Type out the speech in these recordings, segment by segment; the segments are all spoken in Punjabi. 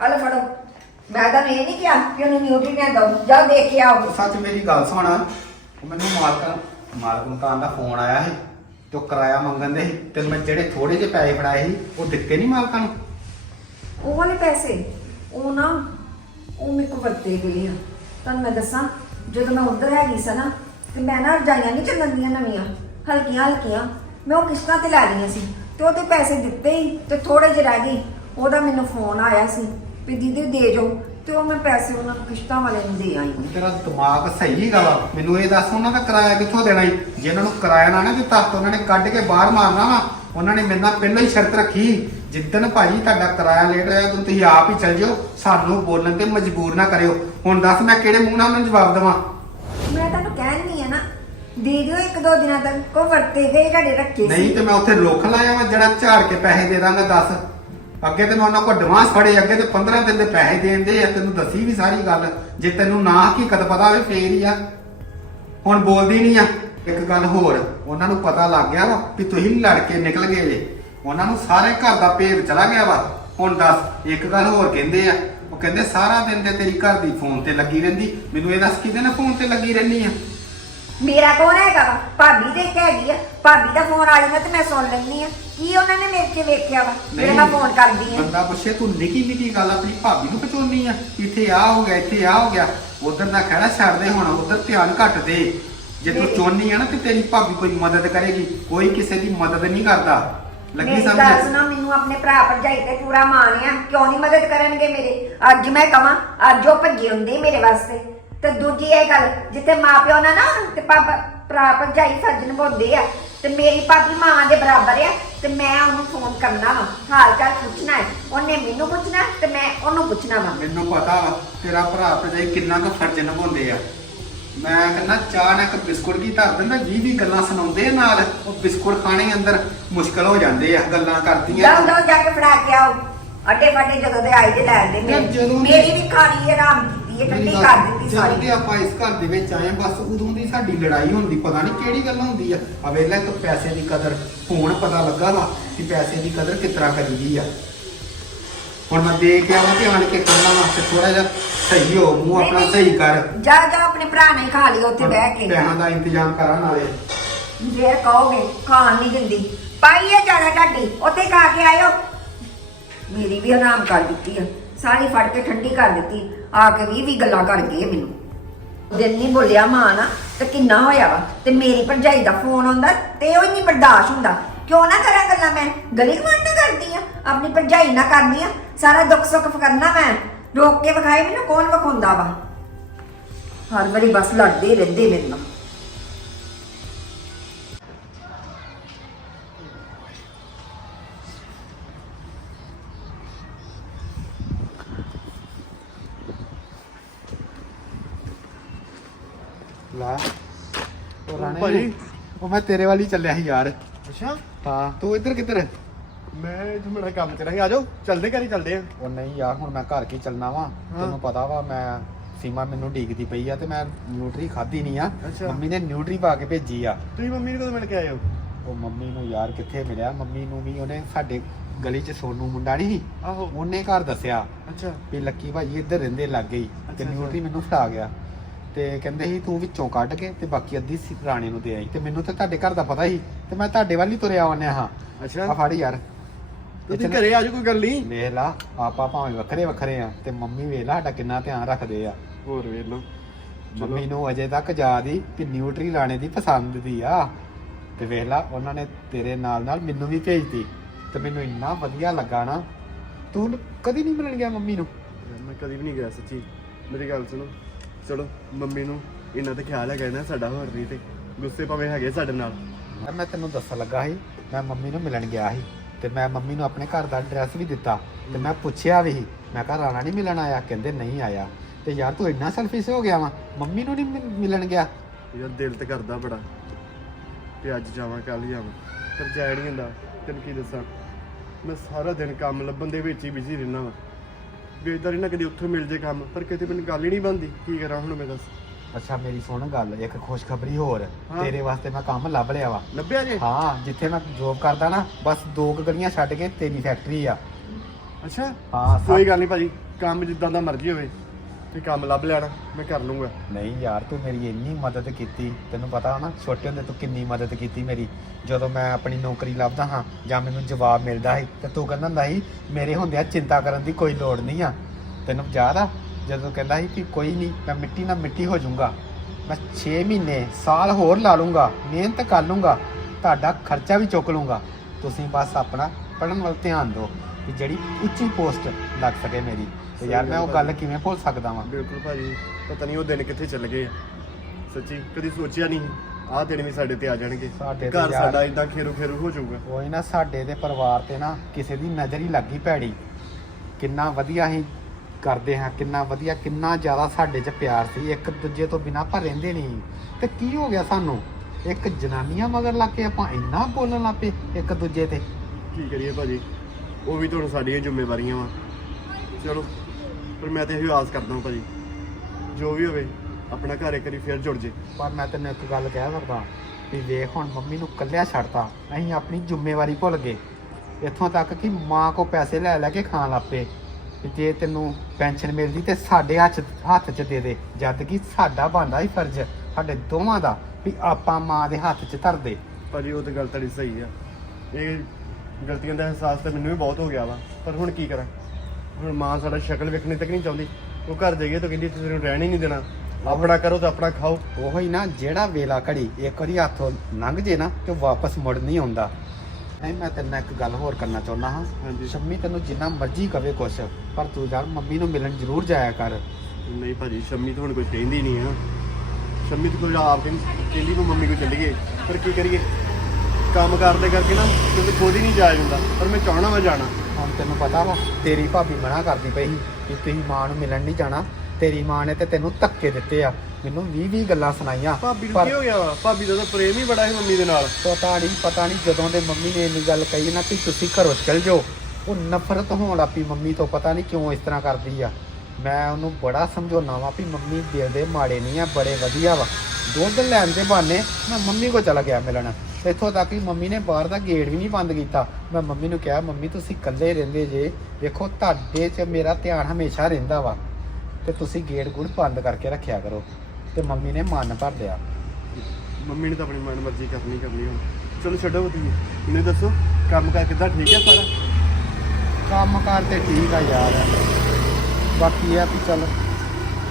ਆ ਲੈ ਫੜੋ। ਮੈਂ ਤਾਂ ਇਹ ਨਹੀਂ ਕਿਹਾ ਕਿ ਉਹਨੂੰ ਨਿਊਟਰੀ ਨਾ ਦਿਓ ਜਾ ਦੇਖ ਕੇ ਆਓ। ਸੱਚ ਮੇਰੀ ਗੱਲ ਸੁਣ। ਮੈਨੂੰ ਮਾਲਕ ਮਾਲਕ ਮਕਾਨ ਦਾ ਫੋਨ ਆਇਆ ਸੀ ਤੇ ਉਹ ਕਿਰਾਇਆ ਮੰਗਣ ਦੇ ਸੀ। ਤੇ ਮੈਂ ਜਿਹੜੇ ਥੋੜੇ ਜਿਹੇ ਪੈਸੇ ਫੜਾਏ ਸੀ ਉਹ ਦਿੱਤੇ ਨਹੀਂ ਮਾਲਕਾਂ ਨੂੰ? ਉਹ ਵਾਲੇ ਪੈਸੇ? ਉਹ ਨਾ ਉਹ ਮੇਰੇ ਕੋਲ ਵਰਤੇ ਗਏ ਆ। ਤੁਹਾਨੂੰ ਮੈਂ ਦੱਸਾਂ ਜਦੋਂ ਮੈਂ ਉੱਧਰ ਹੈਗੀ ਸੀ ਨਾ ਤੇ ਮੈਂ ਨਾ ਰਜਾਈਆਂ ਨਹੀਂ ਚੱਲਣ ਦੀਆਂ ਨਵੀਆਂ ਹਲਕੀਆਂ ਹਲਕੀਆਂ। ਮੈਂ ਉਹ ਕਿਸ਼ਤਾਂ ਤੇ ਲੈ ਲਈਆਂ ਸੀ ਤੇ ਉਹਦੇ ਪੈਸੇ ਦਿੱਤੇ ਹੀ ਤੇ ਥੋੜੇ ਜਿਹੇ ਰਹਿ ਗਏ। ਉਹਦਾ ਮੈਨੂੰ ਫੋਨ ਆਇਆ ਸੀ। ਵੀ ਦੀਦੀ ਦੇ ਜਾਓ ਤੇ ਉਹ ਮੈਂ ਪੈਸੇ ਉਹਨਾਂ ਨੂੰ ਕਿਸ਼ਤਾਂ ਵਾਲੇ ਨੂੰ ਦੇ ਆਈ ਹਾਂ। ਤੇਰਾ ਦਿਮਾਗ ਸਹੀ ਗਾ ਵਾ ਮੈਨੂੰ ਇਹ ਦੱਸ ਉਹਨਾਂ ਦਾ ਕਿਰਾਇਆ ਕਿੱਥੋਂ ਦੇਣਾ ਈ? ਜੇ ਨੂੰ ਕਿਰਾਇਆ ਨਾ ਨਾ ਦਿੱਤਾ ਤਾਂ ਉਹਨਾਂ ਨੇ ਕੱਢ ਕੇ ਬਾਹਰ ਮਾਰਨਾ ਵਾ। ਉਹਨਾਂ ਨੇ ਮੇਰੇ ਨਾਲ ਪਹਿਲਾਂ ਹੀ ਸ਼ਰਤ ਰੱਖੀ। ਜਿੱਦਣ ਭਾਜੀ ਤੁਹਾਡਾ ਕਿਰਾਇਆ ਲੇਟ ਰਿਹਾ ਤਾਂ ਤੁਸੀਂ ਆਪ ਹੀ ਚੱਲ ਜਾਓ। ਸਾਨੂੰ ਬੋਲਣ ਤੇ ਮਜਬੂਰ ਨਾ ਕਰਿਓ। ਹੁਣ ਦੱਸ ਮੈਂ ਕਿਹੜੇ ਮੂੰਹ ਨਾਲ ਉਹਨਾਂ ਨੂੰ ਜਵਾਬ ਦੇਵਾਂ? ਮੈਂ ਤੁਹਾਨੂੰ ਕਹਿਣੀ ਆ ਨਾ ਦੇ ਦਿਓ ਇੱਕ ਦੋ ਦਿਨਾਂ ਤੱਕ ਕੋ ਵਰਤੇ ਗਏ ਤੁਹਾਡੇ ਰੱਖੇ ਨਹੀਂ ਤੇ ਮੈਂ ਉੱਥੇ ਰੁੱਖ ਲਾਇਆ ਵਾ ਜਿਹੜਾ ਝਾੜ ਕੇ ਪੈਸੇ ਦੇ ਦਾਂਗਾ ਦੱਸ। ਅੱਗੇ ਤੇ ਮੈਂ ਉਹਨਾਂ ਕੋਲ ਐਡਵਾਂਸ ਫੜੇ, ਅੱਗੇ ਤੇ 15 ਦਿਨ ਦੇ ਪੈਸੇ ਦੇਂਦੇ ਆ, ਤੈਨੂੰ ਦੱਸੀ ਵੀ ਸਾਰੀ ਗੱਲ। ਜੇ ਤੈਨੂੰ ਨਾ ਹਕੀਕਤ ਪਤਾ ਹੋਵੇ, ਫੇਰ ਹੀ ਆ। ਹੁਣ ਬੋਲਦੀ ਨਹੀਂ ਆ। ਇੱਕ ਗੱਲ ਹੋਰ, ਉਹਨਾਂ ਨੂੰ ਪਤਾ ਲੱਗ ਗਿਆ ਵਾ ਵੀ ਤੁਸੀਂ ਲੜ ਕੇ ਨਿਕਲ ਗਏ ਜੇ। ਉਹਨਾਂ ਨੂੰ ਸਾਰੇ ਘਰ ਦਾ ਭੇਦ ਚਲਾ ਗਿਆ ਵਾ। ਹੁਣ ਦੱਸ, ਇੱਕ ਗੱਲ ਹੋਰ ਕਹਿੰਦੇ ਆ। ਉਹ ਕਹਿੰਦੇ ਸਾਰਾ ਦਿਨ ਤੇ ਤੇਰੀ ਘਰ ਦੀ ਫੋਨ ਤੇ ਲੱਗੀ ਰਹਿੰਦੀ। ਮੈਨੂੰ ਇਹ ਦੱਸ ਕਿਹਦੇ ਨਾਲ ਫੋਨ ਤੇ ਲੱਗੀ ਰਹਿੰਦੀ ਆ? ਮੇਰਾ ਕੌਣ ਹੈਗਾ ਵਾ? ਭਾਬੀ ਦੇ ਇੱਕ ਹੈਗੀ ਆ। ਭਾਬੀ ਦਾ ਫੋਨ ਆ ਜਾਂਦਾ ਤੇ ਮੈਂ ਸੁਣ ਲੈਂਦੀ ਆ। ਕੀ ਉਹਨਾਂ ਨੇ ਮੇਰੇ ਕੇ ਵੇਖਿਆ ਵਾ? ਮੇਰੇ ਨਾਲ ਫੋਨ ਕਰਦੀ ਆ। ਬੰਦਾ ਪੁੱਛੇ ਤੂੰ ਨਿੱਕੀ ਨਿੱਕੀ ਗੱਲ ਆਪਣੀ ਭਾਬੀ ਨੂੰ ਪਚੋਨੀ ਆ? ਇੱਥੇ ਆ ਹੋ ਗਿਆ ਇੱਥੇ ਆ ਹੋ ਗਿਆ। ਉਧਰ ਦਾ ਖੜਾ ਛੱਡ ਦੇ ਹੁਣ ਉਧਰ ਧਿਆਨ ਘੱਟ ਦੇ। ਜੇ ਤੂੰ ਚੋਨੀ ਆ ਨਾ ਤੇ ਤੇਰੀ ਭਾਬੀ ਕੋਈ ਮਦਦ ਕਰੇਗੀ। ਕੋਈ ਕਿਸੇ ਦੀ ਮਦਦ ਨਹੀਂ ਕਰਦਾ। ਲੱਗੀ ਮੇਰੀ ਗੱਲ ਸਮਝ ਸੁਣਾ ਮੈਨੂੰ ਆਪਣੇ ਭਰਾ ਭਰਜਾਈ ਤੇ ਪੂਰਾ ਮਾਣ ਆ। ਕਿਉਂ ਨਹੀਂ ਮਦਦ ਕਰਨਗੇ ਮੇਰੇ? ਅੱਜ ਮੈਂ ਕਵਾਂ ਅੱਜ ਉਹ ਭੱਜੇ ਹੁੰਦੇ ਮੇਰੇ ਵਾਸਤੇ। ਤੇ ਦੂਜੀ ਇਹ ਗੱਲ ਜਿੱਥੇ ਮਾਪਿਓ ਨਾ ਨਾ ਤੇ ਪਾਪਾ ਭਰਾ ਭਰਜਾਈ ਫਰਜ਼ ਨਿਭਾਉਂਦੇ ਆ। ਤੇ ਮੇਰੀ ਭਾਬੀ ਮਾਂ ਦੇ ਬਰਾਬਰ ਆ ਤੇ ਮੈਂ ਉਹਨੂੰ ਫੋਨ ਕਰਨਾ ਵਾ। ਹਾਲ ਚਾਲ ਪੁੱਛਣਾ ਹੈ। ਉਹਨੇ ਮੈਨੂੰ ਪੁੱਛਣਾ ਤੇ ਮੈਂ ਉਹਨੂੰ ਪੁੱਛਣਾ ਵਾ। ਮੈਨੂੰ ਪਤਾ ਵਾ ਤੇਰਾ ਭਰਾ ਭਰਜਾਈ ਕਿੰਨਾ ਕੁ ਫਰਜ਼ ਨਿਭਾਉਂਦੇ ਆ। ਮੈਂ ਕਹਿੰਦਾ ਚਾਹ ਨਾਲ ਇੱਕ ਬਿਸਕੁਟ ਕੀ ਧਰ ਦਿੰਦਾ 20 20 ਗੱਲਾਂ ਸੁਣਾਉਂਦੇ ਆ ਨਾਲ। ਉਹ ਬਿਸਕੁਟ ਖਾਣੇ ਅੰਦਰ ਮੁਸ਼ਕਲ ਹੋ ਜਾਂਦੇ ਆ ਗੱਲਾਂ ਕਰਦੀਆਂ। ਜਾਓ ਜਾਓ ਜਾ ਕੇ ਫੜਾ ਕੇ ਆਓ। ਅੱਡੇ ਫੱਡੇ ਜਦੋਂ ਦੇ ਆਏ ਦੇ ਲੈ ਦੇ ਜਦੋਂ ਦੀ- ਮੇਰੀ ਵੀ ਖਾਣੀ ਆਰਾਮ ਕੀਤੀ ਹੈ ਠੰਡੀ ਕਰ ਦਿੱਤੀ ਜਦੋਂ ਸਾਰੀ ਦੇ ਆਪਾਂ ਇਸ ਘਰ ਦੇ ਵਿੱਚ ਆਏ ਹਾਂ, ਬਸ ਉਦੋਂ ਦੀ ਸਾਡੀ ਲੜਾਈ ਹੁੰਦੀ ਪਤਾ ਨਹੀਂ ਕਿਹੜੀ ਗੱਲ ਹੁੰਦੀ ਆ। ਆ ਵੇਲੇ ਤੋਂ ਪੈਸੇ ਦੀ ਕਦਰ ਹੁਣ ਪਤਾ ਲੱਗਾ ਵਾ ਕਿ ਪੈਸੇ ਦੀ ਕਦਰ ਕਿਸ ਤਰ੍ਹਾਂ ਕਰੀਦੀ ਆ। ਹੁਣ ਮੈਂ ਦੇਖ ਕੇ ਆਵਾਂ ਧਿਆਨ ਕੇ ਕਰਨਾ ਵਾ ਤੇ ਥੋੜਾ ਜਿਹਾ ਸਹੀ ਹੋ ਮੂੰਹ ਆਪਣਾ ਨਹੀਂ, ਸਹੀ ਕਰ। ਜਾ ਜਾ ਆਪਣੇ ਭਰਾ ਨੇ ਖਾ ਲਿਓ ਉੱਥੇ ਬਹਿ ਕੇ। ਪੈਸਿਆਂ ਦਾ ਇੰਤਜ਼ਾਮ ਕਰਾਂ ਨਾਲੇ। ਜੇ ਕਹੋਗੇ ਖਾਣ ਨਹੀਂ ਦਿੰਦੀ। ਪਾਈ ਹੈ ਜ਼ਿਆਦਾ ਢਾਡੀ ਉੱਥੇ ਖਾ ਕੇ ਆਇਓ। ਮੇਰੀ ਵੀ ਆਰਾਮ ਕਰ ਦਿੱਤੀ ਆ। ਸਾਰੀ ਫੜ ਕੇ ਠੰਡੀ ਕਰ ਦਿੱਤੀ। ਆ ਕੇ ਵੀ ਵੀ ਗੱਲਾਂ ਕਰ ਗਏ ਮੈਨੂੰ। ਦਿਨ ਨਹੀਂ ਬੋਲਿਆ ਮਾਂ ਨਾ ਤੇ ਕਿੰਨਾ ਹੋਇਆ ਵਾ? ਤੇ ਮੇਰੀ ਭਰਜਾਈ ਦਾ ਫੋਨ ਆਉਂਦਾ ਤੇ ਉਹ ਨਹੀਂ ਬਰਦਾਸ਼ਤ ਹੁੰਦਾ। ਕਿਉਂ ਨਾ ਕਰਾਂ ਗੱਲਾਂ ਮੈਂ? ਗਲੀ ਗਵਾਂਢ ਨਾ ਕਰਦੀ ਆ, ਆਪਣੀ ਭਰਜਾਈ ਨਾ ਕਰਨੀ ਆ। ਸਾਰਾ ਦੁੱਖ ਸੁੱਖ ਕਰਨਾ ਮੈਂ। ਰੋਕ ਕੇ ਵਿਖਾਏ ਮੈਨੂੰ ਕੌਣ ਵਿਖਾਉਂਦਾ ਵਾ? ਹਰ ਵਾਰੀ ਬਸ ਲੜਦੇ ਰਹਿੰਦੇ ਮੇਰੇ ਨਾਲ। ਭਾਜੀ। ਉਹ ਮੈਂ ਤੇਰੇ ਵਾਲੀ ਚੱਲਿਆ ਸੀ ਯਾਰ। ਅੱਛਾ। ਹਾਂ। ਤੂੰ ਇੱਧਰ ਕਿੱਧਰ? ਮੈਂ ਇੱਥੇ ਮੇਰਾ ਕੰਮ ਚ ਰਹੀ ਆ ਜਾਓ। ਚੱਲਦੇ ਘਰੀ ਚੱਲਦੇ ਆ। ਉਹ ਨਹੀਂ ਯਾਰ ਹੁਣ ਮੈਂ ਘਰ ਕੀ ਚੱਲਣਾ ਵਾ? ਤੈਨੂੰ ਪਤਾ ਵਾ ਮੈਂ ਸੀਮਾ ਮੈਨੂੰ ਡੀਕਦੀ ਪਈ ਆ ਤੇ ਮੈਂ ਨਿਊਟਰੀ ਖਾਧੀ ਨਹੀਂ ਆ। ਮੰਮੀ ਨੇ ਨਿਊਟਰੀ ਪਾ ਕੇ ਭੇਜੀ ਆ। ਤੁਸੀਂ ਮੰਮੀ ਨੂੰ ਕਦੋਂ ਮਿਲ ਕੇ ਆਏ ਹੋ? ਉਹ ਮੰਮੀ ਨੂੰ ਯਾਰ ਕਿੱਥੇ ਮਿਲਿਆ? ਮੰਮੀ ਨੂੰ ਵੀ ਉਹਨੇ ਸਾਡੇ ਗਲੀ 'ਚ ਸੋਨੂ ਮੁੰਡਾ ਨਹੀਂ ਸੀ। ਆਹੋ। ਉਹਨੇ ਘਰ ਦੱਸਿਆ ਅੱਛਾ। ਵੀ ਲੱਕੀ ਭਾਜੀ ਇੱਧਰ ਰਹਿੰਦੇ ਲੱਗ ਗਈ ਤੇ। ਨਿਊਟਰੀ ਮੈਨੂੰ ਫੜਾ ਗਿਆ। ਤੇ ਕਹਿੰਦੇ ਸੀ ਤੂੰ ਵਿੱਚੋਂ ਕੱਢ ਕੇ ਤੇ ਬਾਕੀ ਅੱਧੀ ਸੀ ਰਾਣੇ ਨੂੰ ਦੇ ਆਈ। ਤੇ ਮੈਨੂੰ ਤੇ ਤੁਹਾਡੇ ਘਰ ਦਾ ਪਤਾ ਸੀ ਤੇ ਮੈਂ ਤੁਹਾਡੇ ਵੱਲ ਹੀ ਤੁਰਿਆ ਆਉਣਿਆ ਹਾਂ। ਆ ਅੱਛਾ ਫੜ ਯਾਰ। ਤੁਸੀਂ ਘਰੇ ਆ ਜਾਓ ਕੋਈ ਗੱਲ ਨਹੀਂ ਵੇਖ ਲਾ ਆਪਾਂ ਭਾਵੇਂ ਵੱਖਰੇ ਵੱਖਰੇ ਆ ਤੇ ਮੰਮੀ ਵੇਖ ਲਾ ਸਾਡਾ ਕਿੰਨਾ ਧਿਆਨ ਰੱਖਦੇ ਆ। ਹੋਰ ਵੇਖ ਲਓ। ਮੰਮੀ ਨੂੰ ਅਜੇ ਤੱਕ ਯਾਦ ਹੀ ਕਿ ਨਿਊਟਰੀ ਲਾਣੇ ਦੀ ਪਸੰਦ ਦੀ ਆ। ਤੇ ਵੇਖ ਲਾ ਉਹਨਾਂ ਨੇ ਤੇਰੇ ਨਾਲ ਨਾਲ ਮੈਨੂੰ ਵੀ ਭੇਜਤੀ। ਤੇ ਮੈਨੂੰ ਇੰਨਾ ਵਧੀਆ ਲੱਗਾ ਨਾ। ਤੂੰ ਕਦੀ ਨਹੀਂ ਮਿਲਣ ਗਿਆ ਮੰਮੀ ਨੂੰ? ਮੈਂ ਕਦੀ ਵੀ ਨਹੀਂ ਗਿਆ ਸੱਚੀ। ਮੇਰੀ ਗੱਲ ਸੁਣੋ। ਚਲੋ ਮੰਮੀ ਨੂੰ ਇਹਨਾਂ ਤੇ ਖਿਆਲ ਹੈਗਾ ਨਾ ਸਾਡਾ ਹੋਰ ਨਹੀਂ ਤੇ ਗੁੱਸੇ ਭਾਵੇਂ ਹੈਗੇ ਸਾਡੇ ਨਾਲ। ਯਾਰ ਮੈਂ ਤੈਨੂੰ ਦੱਸਣ ਲੱਗਾ ਸੀ ਮੈਂ ਮੰਮੀ ਨੂੰ ਮਿਲਣ ਗਿਆ ਸੀ ਤੇ ਮੈਂ ਮੰਮੀ ਨੂੰ ਆਪਣੇ ਘਰ ਦਾ ਐਡਰੈਸ ਵੀ ਦਿੱਤਾ ਤੇ ਮੈਂ ਪੁੱਛਿਆ ਵੀ ਸੀ, ਮੈਂ ਕਿਹਾ ਰਾਣਾ ਨਹੀਂ ਮਿਲਣ ਆਇਆ? ਕਹਿੰਦੇ ਨਹੀਂ ਆਇਆ। ਤੇ ਯਾਰ ਤੂੰ ਇੰਨਾ ਸੈਲਫਿਸ਼ ਹੋ ਗਿਆ ਵਾ ਮੰਮੀ ਨੂੰ ਨਹੀਂ ਮਿਲਣ ਗਿਆ? ਯਾਰ ਦਿਲ ਤੇ ਕਰਦਾ ਬੜਾ ਕਿ ਅੱਜ ਜਾਵਾਂ ਕੱਲ ਜਾਵਾਂ। ਪਰ ਜਾਇਆ ਨਹੀਂ ਹੁੰਦਾ ਤੈਨੂੰ ਕੀ ਦੱਸਾਂ? ਮੈਂ ਸਾਰਾ ਦਿਨ ਕੰਮ ਲੱਭਣ ਦੇ ਵਿੱਚ ਹੀ ਬਿਜ਼ੀ ਰਹਿਣਾ ਵਾ। ਵੇਚਦਾ ਰਹਿਣਾ ਕਦੀ ਉੱਥੋਂ ਮਿਲ ਜੇ ਕੰਮ ਪਰ ਕਿਤੇ ਮੈਨੂੰ ਗੱਲ ਹੀ ਨਹੀਂ ਬਣਦੀ। ਕੀ ਕਰਾਂ ਹੁਣ ਮੈਂ ਦੱਸ। ਅੱਛਾ ਮੇਰੀ ਸੁਣ ਗੱਲ ਇੱਕ ਖੁਸ਼ਖਬਰੀ ਹੋਰ। ਹਾਂ। ਤੇਰੇ ਵਾਸਤੇ ਮੈਂ ਕੰਮ ਲੱਭ ਲਿਆ ਵਾ। ਲੱਭਿਆ ਜੇ? ਹਾਂ ਜਿੱਥੇ ਮੈਂ ਜੋਬ ਕਰਦਾ ਨਾ ਬਸ ਦੋ ਕੁ ਗਲੀਆਂ ਛੱਡ ਕੇ ਤੇਰੀ ਫੈਕਟਰੀ ਆ। ਅੱਛਾ? ਹਾਂ ਕੋਈ ਗੱਲ ਨਹੀਂ ਭਾਜੀ ਕੰਮ ਜਿੱਦਾਂ ਦਾ ਮਰਜ਼ੀ ਹੋਵੇ। ਤੇ ਕੰਮ ਲੱਭ ਲੈਣਾ, ਮੈਂ ਕਰ ਲੂੰਗਾ। ਨਹੀਂ ਯਾਰ, ਤੂੰ ਮੇਰੀ ਇੰਨੀ ਮਦਦ ਕੀਤੀ, ਤੈਨੂੰ ਪਤਾ ਨਾ, ਛੋਟੇ ਹੁੰਦੇ ਤੂੰ ਕਿੰਨੀ ਮਦਦ ਕੀਤੀ ਮੇਰੀ। ਜਦੋਂ ਮੈਂ ਆਪਣੀ ਨੌਕਰੀ ਲੱਭਦਾ ਹਾਂ, ਜਾਂ ਮੈਨੂੰ ਜਵਾਬ ਮਿਲਦਾ ਸੀ ਤੇ ਤੂੰ ਕਹਿੰਦਾ ਹੁੰਦਾ ਸੀ ਮੇਰੇ ਹੁੰਦਿਆਂ ਚਿੰਤਾ ਕਰਨ ਦੀ ਕੋਈ ਲੋੜ ਨਹੀਂ ਆ। ਤੈਨੂੰ ਯਾਦ ਆ, ਜਦੋਂ ਕਹਿੰਦਾ ਸੀ ਕਿ ਕੋਈ ਨਹੀਂ, ਮੈਂ ਮਿੱਟੀ ਨਾਲ ਮਿੱਟੀ ਹੋ ਜਾਊਂਗਾ। ਮੈਂ 6 ਮਹੀਨੇ, ਸਾਲ ਹੋਰ ਲਾ ਲੂੰਗਾ, ਮਿਹਨਤ ਕਰ ਲੂੰਗਾ, ਤੁਹਾਡਾ ਖਰਚਾ ਵੀ ਚੁੱਕ ਲੂੰਗਾ। ਤੁਸੀਂ ਬਸ ਆਪਣਾ ਪੜਨ ਵੱਲ ਧਿਆਨ ਦਿਓ। ਕਿ ਜਿਹੜੀ ਉੱਚੀ ਪੋਸਟ ਲੱਗ ਸਕੇ ਮੇਰੀ। ਤੇ ਯਾਰ ਮੈਂ ਉਹ ਗੱਲ ਕਿਵੇਂ ਭੁੱਲ ਸਕਦਾ ਵਾਂ? ਬਿਲਕੁਲ ਭਾਜੀ। ਪਤਾ ਨਹੀਂ ਉਹ ਦਿਨ ਕਿੱਥੇ ਚੱਲ ਗਏ ਆ। ਸੱਚੀ ਕਦੀ ਸੋਚਿਆ ਨਹੀਂ ਆਹ ਦਿਨ ਵੀ ਸਾਡੇ ਤੇ ਆ ਜਾਣਗੇ। ਸਾਡੇ ਤੇ ਘਰ ਯਾਰ- ਸਾਡਾ ਇਦਾਂ ਖੇਰੂ ਖੇਰੂ ਹੋ ਜਾਊਗਾ। ਕੋਈ ਨਾ ਸਾਡੇ ਦੇ ਪਰਿਵਾਰ ਤੇ ਨਾ ਕਿਸੇ ਦੀ ਨਜ਼ਰ ਹੀ ਲੱਗੀ ਭੈੜੀ। ਕਿੰਨਾ ਵਧੀਆ ਅਸੀਂ ਕਰਦੇ ਹਾਂ ਕਿੰਨਾ ਵਧੀਆ ਕਿੰਨਾ ਜ਼ਿਆਦਾ ਸਾਡੇ 'ਚ ਪਿਆਰ ਸੀ। ਇੱਕ ਦੂਜੇ ਤੋਂ ਬਿਨਾਂ ਆਪਾਂ ਰਹਿੰਦੇ ਨਹੀਂ। ਤੇ ਕੀ ਹੋ ਗਿਆ ਸਾਨੂੰ? ਇੱਕ ਜਨਾਨੀਆਂ ਮਗਰ ਲੱਗ ਕੇ ਆਪਾਂ ਇੰਨਾ ਬੋਲਣ ਲੱਗ ਪਏ ਇੱਕ ਦੂਜੇ ਤੇ। ਕੀ ਕਰੀਏ ਭਾਜੀ? ਉਹ ਵੀ ਤੁਹਾਨੂੰ ਸਾਡੀਆਂ ਜ਼ਿੰਮੇਵਾਰੀਆਂ ਵਾ। ਚਲੋ ਪਰ ਮੈਂ ਤੇ ਇਹੋ ਆਸ ਕਰਦਾ ਹਾਂ ਭਾਜੀ ਜੋ ਵੀ ਹੋਵੇ ਆਪਣਾ ਘਰ ਇੱਕ ਵਾਰੀ ਫੇਰ ਜੁੜ ਜੇ। ਪਰ ਮੈਂ ਤੈਨੂੰ ਇੱਕ ਗੱਲ ਕਹਿ ਸਕਦਾ ਵੀ ਵੇਖ ਹੁਣ ਮੰਮੀ ਨੂੰ ਕੱਲਿਆ ਛੱਡਤਾ ਅਸੀਂ ਆਪਣੀ ਜ਼ਿੰਮੇਵਾਰੀ ਭੁੱਲ ਗਏ। ਇੱਥੋਂ ਤੱਕ ਕਿ ਮਾਂ ਕੋ ਪੈਸੇ ਲੈ ਲੈ ਕੇ ਖਾਣ ਲੱਪੇ ਜੇ ਤੈਨੂੰ ਪੈਨਸ਼ਨ ਮਿਲਦੀ ਤੇ ਸਾਡੇ ਹੱਥ ਹੱਥ 'ਚ ਦੇ ਦੇ ਜਦ ਕਿ ਸਾਡਾ ਬਣਦਾ ਹੀ ਫਰਜ਼ ਸਾਡੇ ਦੋਵਾਂ ਦਾ ਵੀ ਆਪਾਂ ਮਾਂ ਦੇ ਹੱਥ 'ਚ ਧਰ ਦੇ। ਭਾਜੀ ਉਹ ਤੇ ਗੱਲ ਤੁਹਾਡੀ ਸਹੀ ਆ। ਇਹ ਗਲਤੀਆਂ ਦਾ ਅਹਿਸਾਸ ਤਾਂ ਮੈਨੂੰ ਵੀ ਬਹੁਤ ਹੋ ਗਿਆ ਵਾ ਪਰ ਹੁਣ ਕੀ ਕਰਾਂ? ਹੁਣ ਮਾਂ ਸਾਡਾ ਸ਼ਕਲ ਵੇਖਣੀ ਤੱਕ ਨਹੀਂ ਚਾਹੁੰਦੀ। ਉਹ ਘਰ ਜਾਈਏ ਤਾਂ ਕਹਿੰਦੀ ਤੁਸੀਂ ਤੈਨੂੰ ਰਹਿਣ ਹੀ ਨਹੀਂ ਦੇਣਾ। ਆਪਣਾ ਕਰੋ ਤਾਂ ਆਪਣਾ ਖਾਓ। ਉਹੋ ਹੀ ਨਾ ਜਿਹੜਾ ਵੇਲਾ ਘੜੀ ਇੱਕ ਵਾਰੀ ਹੱਥੋਂ ਲੰਘ ਜੇ ਨਾ ਤੇ ਵਾਪਸ ਮੁੜ ਨਹੀਂ ਆਉਂਦਾ। ਨਹੀਂ ਮੈਂ ਤੇਰੇ ਨਾਲ ਇੱਕ ਗੱਲ ਹੋਰ ਕਰਨਾ ਚਾਹੁੰਦਾ ਹਾਂ। ਹਾਂਜੀ। ਸ਼ੰਮੀ ਤੈਨੂੰ ਜਿੰਨਾ ਮਰਜ਼ੀ ਕਵੇ ਕੁਛ ਪਰ ਤੂੰ ਯਾਰ ਮੰਮੀ ਨੂੰ ਮਿਲਣ ਜ਼ਰੂਰ ਜਾਇਆ ਕਰ। ਨਹੀਂ ਭਾਜੀ ਸ਼ੰਮੀ ਤਾਂ ਹੁਣ ਕੁਝ ਕਹਿੰਦੀ ਨਹੀਂ ਆ। ਸ਼ੰਮੀ ਤਾਂ ਕੋਈ ਆਪ ਕਹਿੰਦੀ ਕਹਿੰਦੀ ਮੈਂ ਮੰਮੀ ਕੋਲ ਚੱਲੀਏ ਪਰ ਕੀ ਕਰੀਏ? ਕੰਮ ਕਰਦੇ ਕਰਕੇ ਨਾ ਕਿਉਂਕਿ ਖੁਦ ਹੀ ਨਹੀਂ ਜਾਇਆ ਜਾਂਦਾ ਪਰ ਮੈਂ ਚਾਹਣਾ ਮੈਂ ਜਾਣਾ। ਹੁਣ ਤੈਨੂੰ ਪਤਾ ਵਾ ਤੇਰੀ ਭਾਬੀ ਮਨਾ ਕਰਦੀ ਪਈ ਸੀ ਕਿ ਤੁਸੀਂ ਮਾਂ ਨੂੰ ਮਿਲਣ ਨਹੀਂ ਜਾਣਾ ਤੇਰੀ ਮਾਂ ਨੇ ਤੇ ਤੈਨੂੰ ਧੱਕੇ ਦਿੱਤੇ ਆ। ਮੈਨੂੰ 20 20 ਗੱਲਾਂ ਸੁਣਾਈਆਂ ਭਾਬੀ ਨੂੰ ਕੀ ਹੋ ਗਿਆ ਵਾ? ਭਾਬੀ ਦਾ ਤਾਂ ਪ੍ਰੇਮ ਹੀ ਬੜਾ ਹੈ ਮੰਮੀ ਦੇ ਨਾਲ। ਪਤਾ ਨਹੀਂ ਪਤਾ ਨਹੀਂ ਜਦੋਂ ਦੇ ਮੰਮੀ ਨੇ ਇੰਨੀ ਗੱਲ ਕਹੀ ਨਾ ਕਿ ਤੁਸੀਂ ਘਰੋਂ ਚਲ ਜਾਓ। ਉਹ ਨਫ਼ਰਤ ਹੋਣ ਲੱਪੀ ਮੰਮੀ ਤੋਂ ਪਤਾ ਨਹੀਂ ਕਿਉਂ ਇਸ ਤਰ੍ਹਾਂ ਕਰਦੀ ਆ। ਮੈਂ ਉਹਨੂੰ ਬੜਾ ਸਮਝਾਉਣਾ ਵਾ ਵੀ ਮੰਮੀ ਦਿਲ ਦੇ ਮਾੜੇ ਨਹੀਂ ਆ ਬੜੇ ਵਧੀਆ ਵਾ। ਦੁੱਧ ਲੈਣ ਦੇ ਬਹਾਨੇ ਮੈਂ ਮੰਮੀ ਕੋ ਚਲਾ ਗਿਆ ਮਿਲਣ। ਇੱਥੋਂ ਤੱਕ ਕਿ ਮੰਮੀ ਨੇ ਬਾਹਰ ਦਾ ਗੇਟ ਵੀ ਨਹੀਂ ਬੰਦ ਕੀਤਾ। ਮੈਂ ਮੰਮੀ ਨੂੰ ਕਿਹਾ ਮੰਮੀ ਤੁਸੀਂ ਇਕੱਲੇ ਰਹਿੰਦੇ ਜੇ ਵੇਖੋ ਤੁਹਾਡੇ 'ਚ ਮੇਰਾ ਧਿਆਨ ਹਮੇਸ਼ਾ ਰਹਿੰਦਾ ਵਾ। ਤੇ ਤੁਸੀਂ ਗੇਟ ਗੁੜ ਬੰਦ ਕਰਕੇ ਰੱਖਿਆ ਕਰੋ। ਤੇ ਮੰਮੀ ਨੇ ਮਨ ਭਰ ਲਿਆ। ਮੰਮੀ ਨੇ ਤਾਂ ਆਪਣੀ ਮਨ ਮਰਜ਼ੀ ਕਰਨੀ ਕਰਨੀ ਹੁਣ ਚਲੋ ਛੱਡੋ ਤੁਸੀਂ ਮੈਨੂੰ ਦੱਸੋ ਕੰਮ ਕਾਰ ਕਿੱਦਾਂ? ਠੀਕ ਹੈ ਸਾਰਾ? ਕੰਮ ਕਾਰ ਤੇ ਠੀਕ ਆ ਯਾਰ। ਬਾਕੀ ਇਹ ਆ ਵੀ ਚੱਲ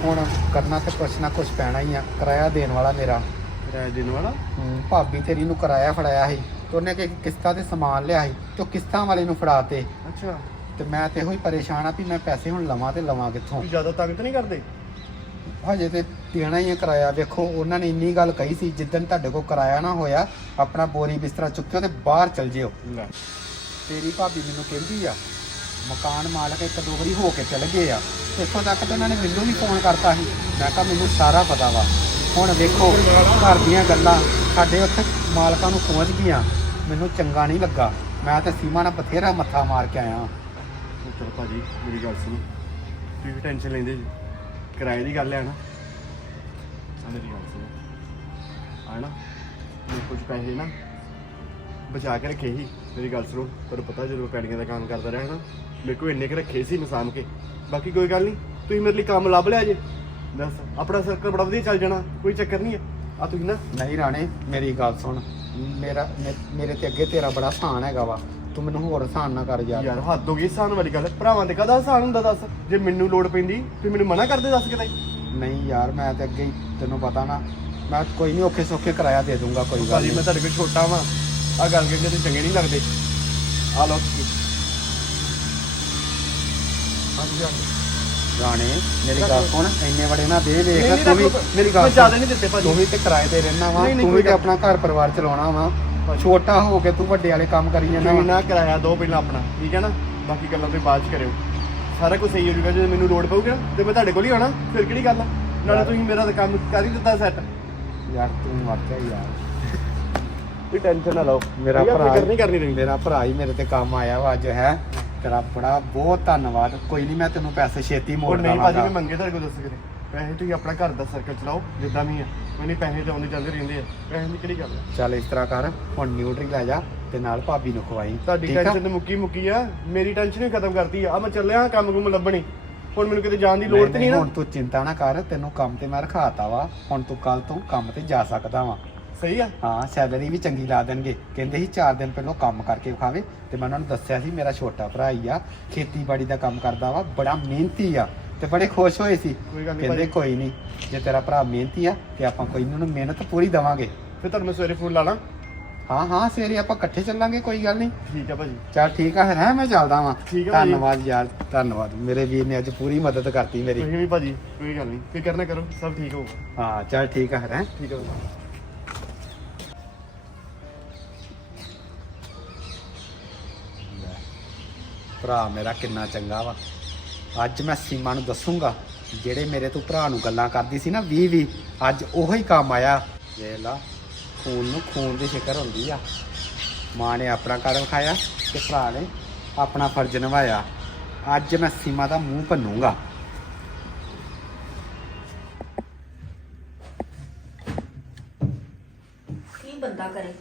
ਹੁਣ ਕਰਨਾ ਤੇ ਕੁਛ ਨਾ ਕੁਛ ਪੈਣਾ ਹੀ ਆ। ਕਿਰਾਇਆ ਦੇਣ ਵਾਲਾ ਮੇਰਾ। ਕਿਰਾਏ ਦੇਣ ਵਾਲਾ? ਹੂੰ, ਭਾਬੀ ਤੇਰੀ ਨੂੰ ਕਿਰਾਇਆ ਫੜਾਇਆ ਸੀ ਤੇ ਉਹਨੇ ਕਿ ਕਿਸ਼ਤਾਂ ਤੇ ਸਮਾਨ ਲਿਆ ਸੀ ਤੇ ਉਹ ਕਿਸ਼ਤਾਂ ਵਾਲੇ ਨੂੰ ਫੜਾਤੇ। ਅੱਛਾ। ਤੇ ਮੈਂ ਤੇ ਇਹੋ ਹੀ ਪਰੇਸ਼ਾਨ ਆ ਵੀ ਮੈਂ ਪੈਸੇ ਹੁਣ ਲਵਾਂ ਤੇ ਲਵਾਂ ਕਿੱਥੋਂ। ਕੋਈ ਜ਼ਿਆਦਾ ਤੰਗ ਤਾਂ ਨਹੀਂ ਕਰਦੇ? ਹਜੇ ਤੇ ਦੇਣਾ ਹੀ ਕਿਰਾਇਆ। ਵੇਖੋ ਉਹਨਾਂ ਨੇ ਇੰਨੀ ਗੱਲ ਕਹੀ ਸੀ ਜਿੱਦਣ ਤੁਹਾਡੇ ਕੋਲ ਕਿਰਾਇਆ ਨਾ ਹੋਇਆ ਆਪਣਾ ਬੋਰੀ ਬਿਸਤਰਾ ਚੁੱਕਿਓ ਤੇ ਬਾਹਰ ਚਲ ਜਿਓ। ਲੈ। ਤੇਰੀ ਭਾਬੀ ਮੈਨੂੰ ਕਹਿੰਦੀ ਆ ਮਕਾਨ ਮਾਲਕ ਇੱਕ ਦੋ ਵਾਰੀ ਹੋ ਕੇ ਚਲੇ ਗਏ ਆ। ਇੱਥੋਂ ਤੱਕ ਤਾਂ ਉਹਨਾਂ ਨੇ ਮੈਨੂੰ ਵੀ ਫੋਨ ਕਰਤਾ ਸੀ। ਮੈਂ ਕਿਹਾ ਮੈਨੂੰ ਸਾਰਾ ਪਤਾ ਵਾ। ਹੁਣ ਵੇਖੋ, ਘਰ ਦੀਆਂ ਗੱਲਾਂ, ਸਾਡੇ ਉੱਥੇ ਮਾਲਕਾਂ ਨੂੰ ਪਹੁੰਚ ਗਈਆਂ। ਮੈਨੂੰ ਚੰਗਾ ਨਹੀਂ ਲੱਗਾ। ਮੈਂ ਤਾਂ ਸੀਮਾ ਨਾਲ ਬਥੇਰਾ ਮੱਥਾ ਮਾਰ ਕੇ ਆਇਆ। ਉਹ ਚਲੋ ਭਾਜੀ, ਮੇਰੀ ਗੱਲ ਸੁਣੋ। ਤੁਸੀਂ ਟੈਨਸ਼ਨ ਲੈਂਦੇ ਜੀ। ਕਿਰਾਏ ਦੀ ਗੱਲ ਹੈ ਨਾ। ਮੇਰੀ ਗੱਲ ਸੁਣੋ। ਆ ਨਾ ਮੈਂ ਕੁਝ ਪੈਸੇ ਨਾ ਬਚਾ ਕੇ ਰੱਖੇ ਸੀ। ਮੇਰੀ ਗੱਲ ਸੁਣੋ, ਤੁਹਾਨੂੰ ਪਤਾ ਜਦੋਂ ਮੈਂ ਪੈੜੀਆਂ ਦਾ ਕੰਮ ਕਰਦਾ ਰਹਿਣਾ ਮੇਰੇ ਕੋਲ ਇੰਨੇ ਕੁ ਰੱਖੇ ਸੀ ਨਸਾਮ ਕੇ। ਬਾਕੀ ਕੋਈ ਗੱਲ ਨਹੀਂ, ਤੁਸੀਂ ਮੇਰੇ ਲਈ ਕੰਮ ਲੱਭ ਲਿਆ ਜੇ। ਬਸ ਆਪਣਾ ਸਰਕਲ ਬੜਾ ਵਧੀਆ ਚੱਲ ਜਾਣਾ ਕੋਈ ਚੱਕਰ ਨਹੀਂ ਹੈ। ਆ ਤੁਸੀਂ ਨਾ ਨਹੀਂ ਰਾਣੇ ਮੇਰੀ ਗੱਲ ਸੁਣ। ਮੇਰਾ ਮੇ- ਮੇਰੇ ਤੇ ਅੱਗੇ ਤੇਰਾ ਬੜਾ ਆਸਾਨ ਹੈਗਾ ਵਾ। ਤੂੰ ਮੈਨੂੰ ਹੋਰ ਆਸਾਨ ਨਾ ਕਰ ਯਾਰ। ਯਾਰ ਹੱਦ ਹੋ ਗਈ ਸਾਨ ਵਾਲੀ ਗੱਲ। ਭਰਾਵਾਂ ਦੇ ਕਦਾ ਆਸਾਨ ਹੁੰਦਾ ਦੱਸ? ਜੇ ਮੈਨੂੰ ਲੋੜ ਪੈਂਦੀ ਤੁਸੀਂ ਮੈਨੂੰ ਮਨਾ ਕਰਦੇ ਦੱਸ ਕਿਤੇ। ਨਹੀਂ ਯਾਰ ਮੈਂ ਤੇ ਅੱਗੇ ਹੀ ਤੈਨੂੰ ਪਤਾ ਨਾ ਮੈਂ ਕੋਈ ਨਹੀਂ ਔਖੇ ਸੌਖੇ ਕਿਰਾਇਆ ਦੇ ਦੂੰਗਾ ਕੋਈ ਗੱਲ ਭਾਜੀ ਨਹੀਂ। ਮੈਂ ਤੁਹਾਡੇ ਕੋਲ ਛੋਟਾ ਵਾਂ। ਆ ਗੱਲ ਕਰਕੇ ਤੇ ਚੰਗੇ ਨਹੀਂ ਲੱਗਦੇ। ਆ ਲਓ। ਹਾਂਜੀ ਹਾਂਜੀ। ਰਾਣੇ ਮੇਰੀ ਗੱਲ ਸੁਣ ਇੰਨੇ ਵੜੇ ਨਾ ਦੇ ਨਹੀਂ, ਵੇਖ ਨਹੀਂ, ਤੂੰ ਵੀ ਰੱਖੋ। ਮੇਰੀ ਮੈਂ ਗੱਲ ਜ਼ਿਆਦਾ ਸੁਣ। ਨਹੀਂ ਦਿੱਤੇ ਭਾਜੀ। ਤੂੰ ਵੀ ਤੇ ਕਿਰਾਏ ਤੇ ਰਹਿਣਾ ਵਾ ਨਹੀਂ, ਨਹੀਂ, ਤੂੰ ਵੀ ਕੋਈ ਤੇ ਆਪਣਾ ਘਰ ਪਰਿਵਾਰ ਚਲਾਉਣਾ ਵਾ। ਭਾਜੀ। ਛੋਟਾ ਹੋ ਕੇ ਤੂੰ ਵੱਡੇ ਵਾਲੇ ਕੰਮ ਕਰੀ ਜਾਂਦਾ ਵਾ। ਨਾ ਕਿਰਾਇਆ ਦੋ ਪਹਿਲਾਂ ਆਪਣਾ ਠੀਕ ਹੈ ਨਾ? ਬਾਕੀ ਗੱਲਾਂ ਤੁਸੀਂ ਬਾਅਦ ਚ ਕਰਿਓ। ਸਾਰਾ ਕੁਝ ਸਹੀ ਹੋ ਜਾਊਗਾ ਜੇ ਮੈਨੂੰ ਲੋੜ ਪਊਗੀ ਤੇ ਮੈਂ ਤੁਹਾਡੇ ਕੋਲ ਹੀ ਆਣਾ ਫਿਰ ਕਿਹੜੀ ਗੱਲ ਆ? ਨਾਲੇ। ਤੁਸੀਂ ਮੇਰਾ ਤਾਂ ਕੰਮ ਕਰ ਹੀ ਦਿੱਤਾ ਸੈੱਟ ਯਾਰ ਤੂੰ ਮਰ ਜਾ ਯਾਰ। ਕੋਈ ਟੈਨਸ਼ਨ ਨਾ ਲਓ। ਮੇਰਾ ਭਰਾ ਨਹੀਂ ਕਰਨੀ ਮੇਰਾ ਭਰਾ ਹੀ ਮੇਰੇ ਤੇ ਕੰਮ ਆਇਆ ਵਾ ਅੱਜ ਹੈ? ਤੇਰਾ ਬੜਾ ਬਹੁਤ ਧੰਨਵਾਦ। ਕੋਈ ਨਹੀਂ ਮੈਂ ਤੈਨੂੰ ਪੈਸੇ ਛੇਤੀ ਉਹ ਮੋੜ ਨਹੀਂ ਭਾਜੀ ਦਵਾਂਗਾ ਮੈਂ ਮੰਗੇ ਤੁਹਾਡੇ ਕੋਲ ਦੱਸ ਕਰੇ ਪੈਸੇ ਤੁਸੀਂ ਆਪਣਾ ਘਰ ਦਾ ਸਰਕਲ ਚਲਾਓ ਜਿੱਦਾਂ ਵੀ ਆ। ਨਹੀਂ ਪੈਸੇ ਤਾਂ ਆਉਂਦੇ ਜਾਂਦੇ ਰਹਿੰਦੇ ਆ। ਪੈਸੇ ਦੀ ਕਿਹੜੀ ਗੱਲ ਆ? ਚੱਲ ਇਸ ਤਰ੍ਹਾਂ ਕਰ ਹੁਣ ਨਿਊਟਰੀ ਲੈ ਜਾ ਤੇ ਨਾਲ ਭਾਬੀ ਨੂੰ ਖਵਾਈ ਤੁਹਾਡੀ? ਟੈਨਸ਼ਨ ਤੇ ਮੁੱਕੀ ਮੁੱਕੀ ਆ। ਮੇਰੀ ਟੈਨਸ਼ਨ ਹੀ ਖਤਮ ਕਰਤੀ ਆ। ਆ ਮੈਂ ਚੱਲਿਆ ਕੰਮ ਕੁਮ ਲੱਭਣੀ। ਹੁਣ ਮੈਨੂੰ ਕਿਤੇ ਜਾਣ ਦੀ ਲੋੜ ਤੇ ਨਹੀਂ ਹੁਣ ਨਾ। ਤੂੰ ਚਿੰਤਾ ਨਾ ਕਰ ਤੈਨੂੰ ਕੰਮ ਤੇ ਮੈਂ ਰਖਾਤਾ ਵਾ। ਹੁਣ ਤੂੰ ਕੱਲ ਤੋਂ ਕੰਮ ਤੇ ਜਾ ਸਕਦਾ ਵਾ। ਸਹੀ ਆ? ਹਾਂ ਸੈਲਰੀ ਵੀ ਚੰਗੀ ਲਾ ਦੇਣਗੇ। ਕਹਿੰਦੇ ਸੀ 4 ਦਿਨ ਪਹਿਲਾਂ ਕੰਮ ਕਰਕੇ ਵਿਖਾਵੇ। ਤੇ ਮੈਂ ਉਹਨਾਂ ਨੂੰ ਦੱਸਿਆ ਸੀ ਮੇਰਾ ਛੋਟਾ ਭਰਾ ਹੀ ਆ ਖੇਤੀਬਾੜੀ ਦਾ ਕੰਮ ਕਰਦਾ ਵਾ ਬੜਾ ਮਿਹਨਤੀ ਆ ਤੇ ਬੜੇ ਖੁਸ਼ ਹੋਏ ਸੀ। ਕੋਈ ਗੱਲ ਨੀ ਕਹਿੰਦੇ ਭਾਜੀ। ਕੋਈ ਨਹੀਂ ਜੇ ਤੇਰਾ ਭਰਾ ਮਿਹਨਤੀ ਆ ਤੇ ਆਪਾਂ ਕੋਈ ਨੀ ਉਹਨੂੰ ਮਿਹਨਤ ਪੂਰੀ ਦਵਾਂਗੇ। ਫਿਰ ਤੁਹਾਨੂੰ ਮੈਂ ਸਵੇਰੇ ਫੋਨ ਲਾ ਲਾਂ? ਹਾਂ ਹਾਂ ਸਵੇਰੇ ਆਪਾਂ ਇਕੱਠੇ ਚੱਲਾਂਗੇ ਕੋਈ ਗੱਲ ਨਹੀਂ ਠੀਕ ਆ ਭਾਜੀ। ਚੱਲ ਠੀਕ ਆ ਫਿਰ ਹੈ ਮੈਂ ਚੱਲਦਾ ਵਾਂ। ਠੀਕ ਆ ਭਾਜੀ। ਧੰਨਵਾਦ ਯਾਰ ਧੰਨਵਾਦ। ਮੇਰੇ ਵੀਰ ਨੇ ਅੱਜ ਪੂਰੀ ਮਦਦ ਕਰਤੀ ਮੇਰੀ। ਤੁਸੀਂ ਵੀ ਭਾਜੀ ਕੋਈ ਗੱਲ ਨਹੀਂ ਫਿਕਰ ਨਾ ਕਰੋ ਸਭ ਠੀਕ ਹੋਊਗਾ। ਹਾਂ ਚੱਲ ਠੀਕ ਆ ਫਿਰ ਹੈਂ। ਠੀਕ ਆ ਭਾਜੀ। ਭਰਾ ਮੇਰਾ ਕਿੰਨਾ ਚੰਗਾ ਵਾ। ਅੱਜ ਮੈਂ ਸੀਮਾ ਨੂੰ ਦੱਸੂਗਾ, ਜਿਹੜੇ ਮੇਰੇ ਤੋਂ ਭਰਾ ਨੂੰ ਗੱਲਾਂ ਕਰਦੀ ਸੀ ਨਾ 20 20 ਅੱਜ ਉਹੋ ਹੀ ਕੰਮ ਆਇਆ। ਵੇਖ ਲਾ, ਖੂਨ ਨੂੰ ਖੂਨ ਦੀ ਫਿਕਰ ਹੁੰਦੀ ਆ। ਮਾਂ ਨੇ ਆਪਣਾ ਕਰ ਵਿਖਾਇਆ ਤੇ ਭਰਾ ਨੇ ਆਪਣਾ ਫਰਜ਼ ਨਿਭਾਇਆ। ਅੱਜ ਮੈਂ ਸੀਮਾ ਦਾ ਮੂੰਹ ਭੰਨੂਗਾ। ਕੀ ਬੰਦਾ ਕਰੇ?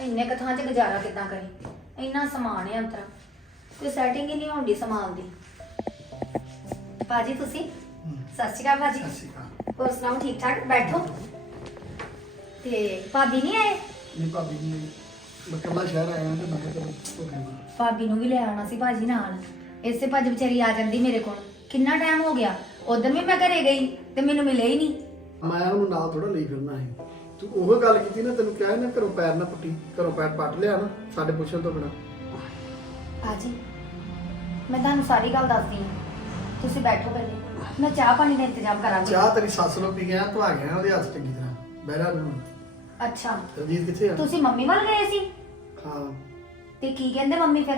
ਇੰਨੇ ਕਥਾਂ 'ਚ ਗੁਜ਼ਾਰਾ ਕਿੱਦਾਂ ਕਰੇ? ਇੰਨਾ ਸਮਾਨ ਹੈ ਅੰਤਰਾ। ਕੋਈ ਸੈਟਿੰਗ ਹੀ ਨਹੀਂ ਹੁੰਦੀ ਸਮਾਨ ਦੀ। ਭਾਜੀ ਤੁਸੀਂ? ਸਤਿ ਸ਼੍ਰੀ ਅਕਾਲ ਭਾਜੀ। ਹੋਰ ਸੁਣਾਓ ਠੀਕ ਠਾਕ? ਬੈਠੋ। ਤੇ ਭਾਬੀ ਨਹੀਂ ਆਏ? ਨਹੀਂ ਭਾਬੀ ਜੀ ਮੈਂ ਕੱਲਾ ਸ਼ਹਿਰ ਆਇਆ ਤੇ ਮੈਂ ਕਿਹਾ ਚਲੋ ਹੋ ਗਿਆ ਭਾਬੀ ਨੂੰ ਵੀ ਲੈ ਆਉਣਾ ਸੀ ਭਾਜੀ ਨਾਲ। ਇਸੇ ਭੱਜ ਵਿਚਾਰੀ ਆ ਜਾਂਦੀ ਮੇਰੇ ਕੋਲ। ਕਿੰਨਾ ਟਾਈਮ ਹੋ ਗਿਆ? ਉਦੋਂ ਵੀ ਮੈਂ ਘਰੇ ਗਈ ਤੇ ਮੈਨੂੰ ਮਿਲੇ ਹੀ ਨਹੀਂ। ਮੈਂ ਉਹਨੂੰ ਨਾਲ ਥੋੜਾ ਲਈ ਫਿਰਨਾ ਸੀ। ਤੂੰ ਉਹ ਗੱਲ ਕੀਤੀ ਨਾ ਤੈਨੂੰ ਕਿਹਾ ਨਾ ਘਰੋਂ ਪੈਰ ਨਾ ਪੁੱਟੀ ਘਰੋਂ ਪੈਰ ਪੱਟ ਲਿਆ ਨਾ ਸਾਡੇ ਪੁੱਛਣ ਤੋਂ ਬਿਨਾ। ਭਾਜੀ ਮੈਂ ਤੁਹਾਨੂੰ ਸਾਰੀ ਗੱਲ ਦੱਸਦੀ ਹਾਂ। ਤੁਸੀਂ ਬੈਠੋ ਪਹਿਲੇ। ਮੈਂ ਚਾਹ ਪਾਣੀ ਦਾ ਇੰਤਜ਼ਾਮ ਕਰਾਂਗੀ। ਚਾਹ ਤੇਰੀ ਸੱਸ ਨੂੰ ਪੀ ਗਿਆ ਤੂੰ ਆ ਗਿਆ ਉਹਦੇ ਹੱਥ ਚੰਗੀ ਤਰ੍ਹਾਂ। ਬਹਿਰਾ ਨੂੰ ਅੱਛਾ। ਰਜੀਤ ਕਿੱਥੇ ਆ? ਤੁਸੀਂ ਮੰਮੀ ਵੱਲ ਗਏ ਸੀ? ਹਾਂ। ਤੇ ਕੀ ਕਹਿੰਦੇ ਮੰਮੀ ਫਿਰ?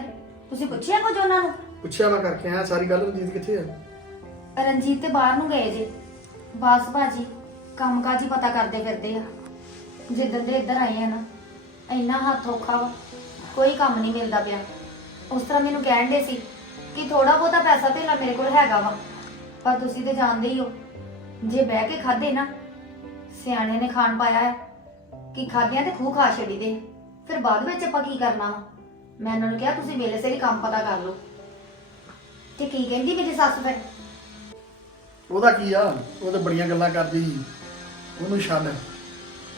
ਤੁਸੀਂ ਪੁੱਛਿਆ ਕੁਝ ਉਹਨਾਂ ਨੂੰ? ਪੁੱਛਿਆ ਮੈਂ ਕਰਕੇ ਆਇਆ ਸਾਰੀ ਗੱਲ ਰਜੀਤ ਕਿੱਥੇ ਆ? ਰਣਜੀਤ ਤੇ ਬਾਹਰ ਨੂੰ ਗਏ ਜੇ। ਬਸ ਭਾਜੀ ਕੰਮ ਕਾਜ ਹੀ ਪਤਾ ਕਰਦੇ ਫਿਰਦੇ ਆ। ਜਿੱਦਣ ਦੇ ਇੱਧਰ ਆਏ ਆ ਨਾ ਇੰਨਾ ਹੱਥ ਔਖਾ ਵਾ ਕੋਈ ਕੰਮ ਨਹੀਂ ਮਿਲਦਾ ਪਿਆ। ਉਸ ਤਰ੍ਹਾਂ ਮੈਨੂੰ ਕਹਿਣ ਦੇ ਸੀ ਕਿ ਥੋੜਾ ਬਹੁਤਾ ਪੈਸਾ ਧੇਲਾ ਮੇਰੇ ਕੋਲ ਹੈਗਾ ਵਾ ਪਰ ਤੁਸੀਂ ਤੇ ਜਾਣਦੇ ਹੀ ਹੋ ਜੇ ਬਹਿ ਕੇ ਖਾਦੇ ਨਾ ਸਿਆਣੇ ਨੇ ਖਾਣ ਪਾਇਆ ਹੈ ਕਿ ਖਾਦਿਆਂ ਤੇ ਖੂਹ ਖਾ ਛੜੀ ਦੇ ਫਿਰ ਬਾਅਦ ਵਿੱਚ ਆਪਾਂ ਕੀ ਕਰਨਾ ਵਾ? ਮੈਂ ਉਹਨਾਂ ਨੂੰ ਕਿਹਾ ਤੁਸੀਂ ਵੇਲੇ ਸਿਰ ਹੀ ਕੰਮ ਪਤਾ ਕਰ ਲਓ। ਤੇ ਕੀ ਕਹਿੰਦੀ ਮੇਰੀ ਸੱਸ ਫਿਰ? ਉਹਦਾ ਕੀ ਆ? ਉਹ ਤਾਂ ਬੜੀਆਂ ਗੱਲਾਂ ਕਰਦੀ ਸੀ। ਉਹਨੂੰ ਛੱਡ।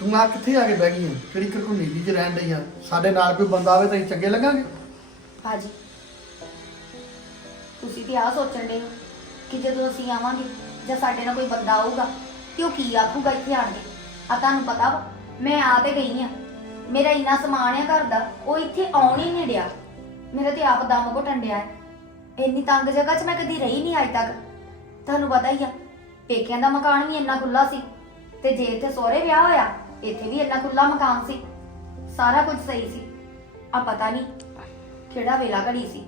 ਤੂੰ ਆ ਕਿੱਥੇ ਆ ਕੇ ਬਹਿ ਗਈ ਆ? ਕਿਹੜੀ ਕਿਹੜੀ ਨੀਲੀ ਚ ਰਹਿਣ ਡਈ ਆ। ਸਾਡੇ ਨਾਲ ਕੋਈ ਬੰਦਾ ਆਵੇ ਤਾਂ ਅਸੀਂ ਚੰਗੇ ਲੱਗਾਂਗੇ। ਹਾਂਜੀ ਤੁਸੀਂ ਤੇ ਆਹ ਸੋਚਣ ਦੇ ਕਿ ਜਦੋਂ ਅਸੀਂ ਆਵਾਂਗੇ ਜਾਂ ਸਾਡੇ ਨਾਲ ਕੋਈ ਬੰਦਾ ਆਊਗਾ ਤੇ ਉਹ ਕੀ ਆਖੂਗਾ ਇੱਥੇ ਆਣ ਕੇ? ਆ ਤੁਹਾਨੂੰ ਪਤਾ ਵਾ, ਮੈਂ ਆ ਤੇ ਗਈ ਆ ਮੇਰਾ ਇੰਨਾ ਸਮਾਨ ਆ ਘਰ ਦਾ, ਉਹ ਇੱਥੇ ਆਉਣ ਹੀ ਨਹੀਂ ਡਿਆ। ਮੇਰਾ ਤੇ ਆਪ ਦਮ ਘੁੱਟਣ ਡਿਆ ਹੈ। ਇੰਨੀ ਤੰਗ ਜਗ੍ਹਾ 'ਚ ਮੈਂ ਕਦੀ ਰਹੀ ਨਹੀਂ ਅੱਜ ਤੱਕ। ਤੁਹਾਨੂੰ ਪਤਾ ਹੀ ਆ, ਪੇਕਿਆਂ ਦਾ ਮਕਾਨ ਵੀ ਇੰਨਾ ਖੁੱਲਾ ਸੀ ਤੇ ਜੇ ਇੱਥੇ ਸਹੁਰੇ ਵਿਆਹ ਹੋਇਆ, ਇੱਥੇ ਵੀ ਇੰਨਾ ਖੁੱਲਾ ਮਕਾਨ ਸੀ। ਸਾਰਾ ਕੁਝ ਸਹੀ ਸੀ। ਆ ਪਤਾ ਨਹੀਂ ਕਿਹੜਾ ਵੇਲਾ ਘੜੀ ਸੀ।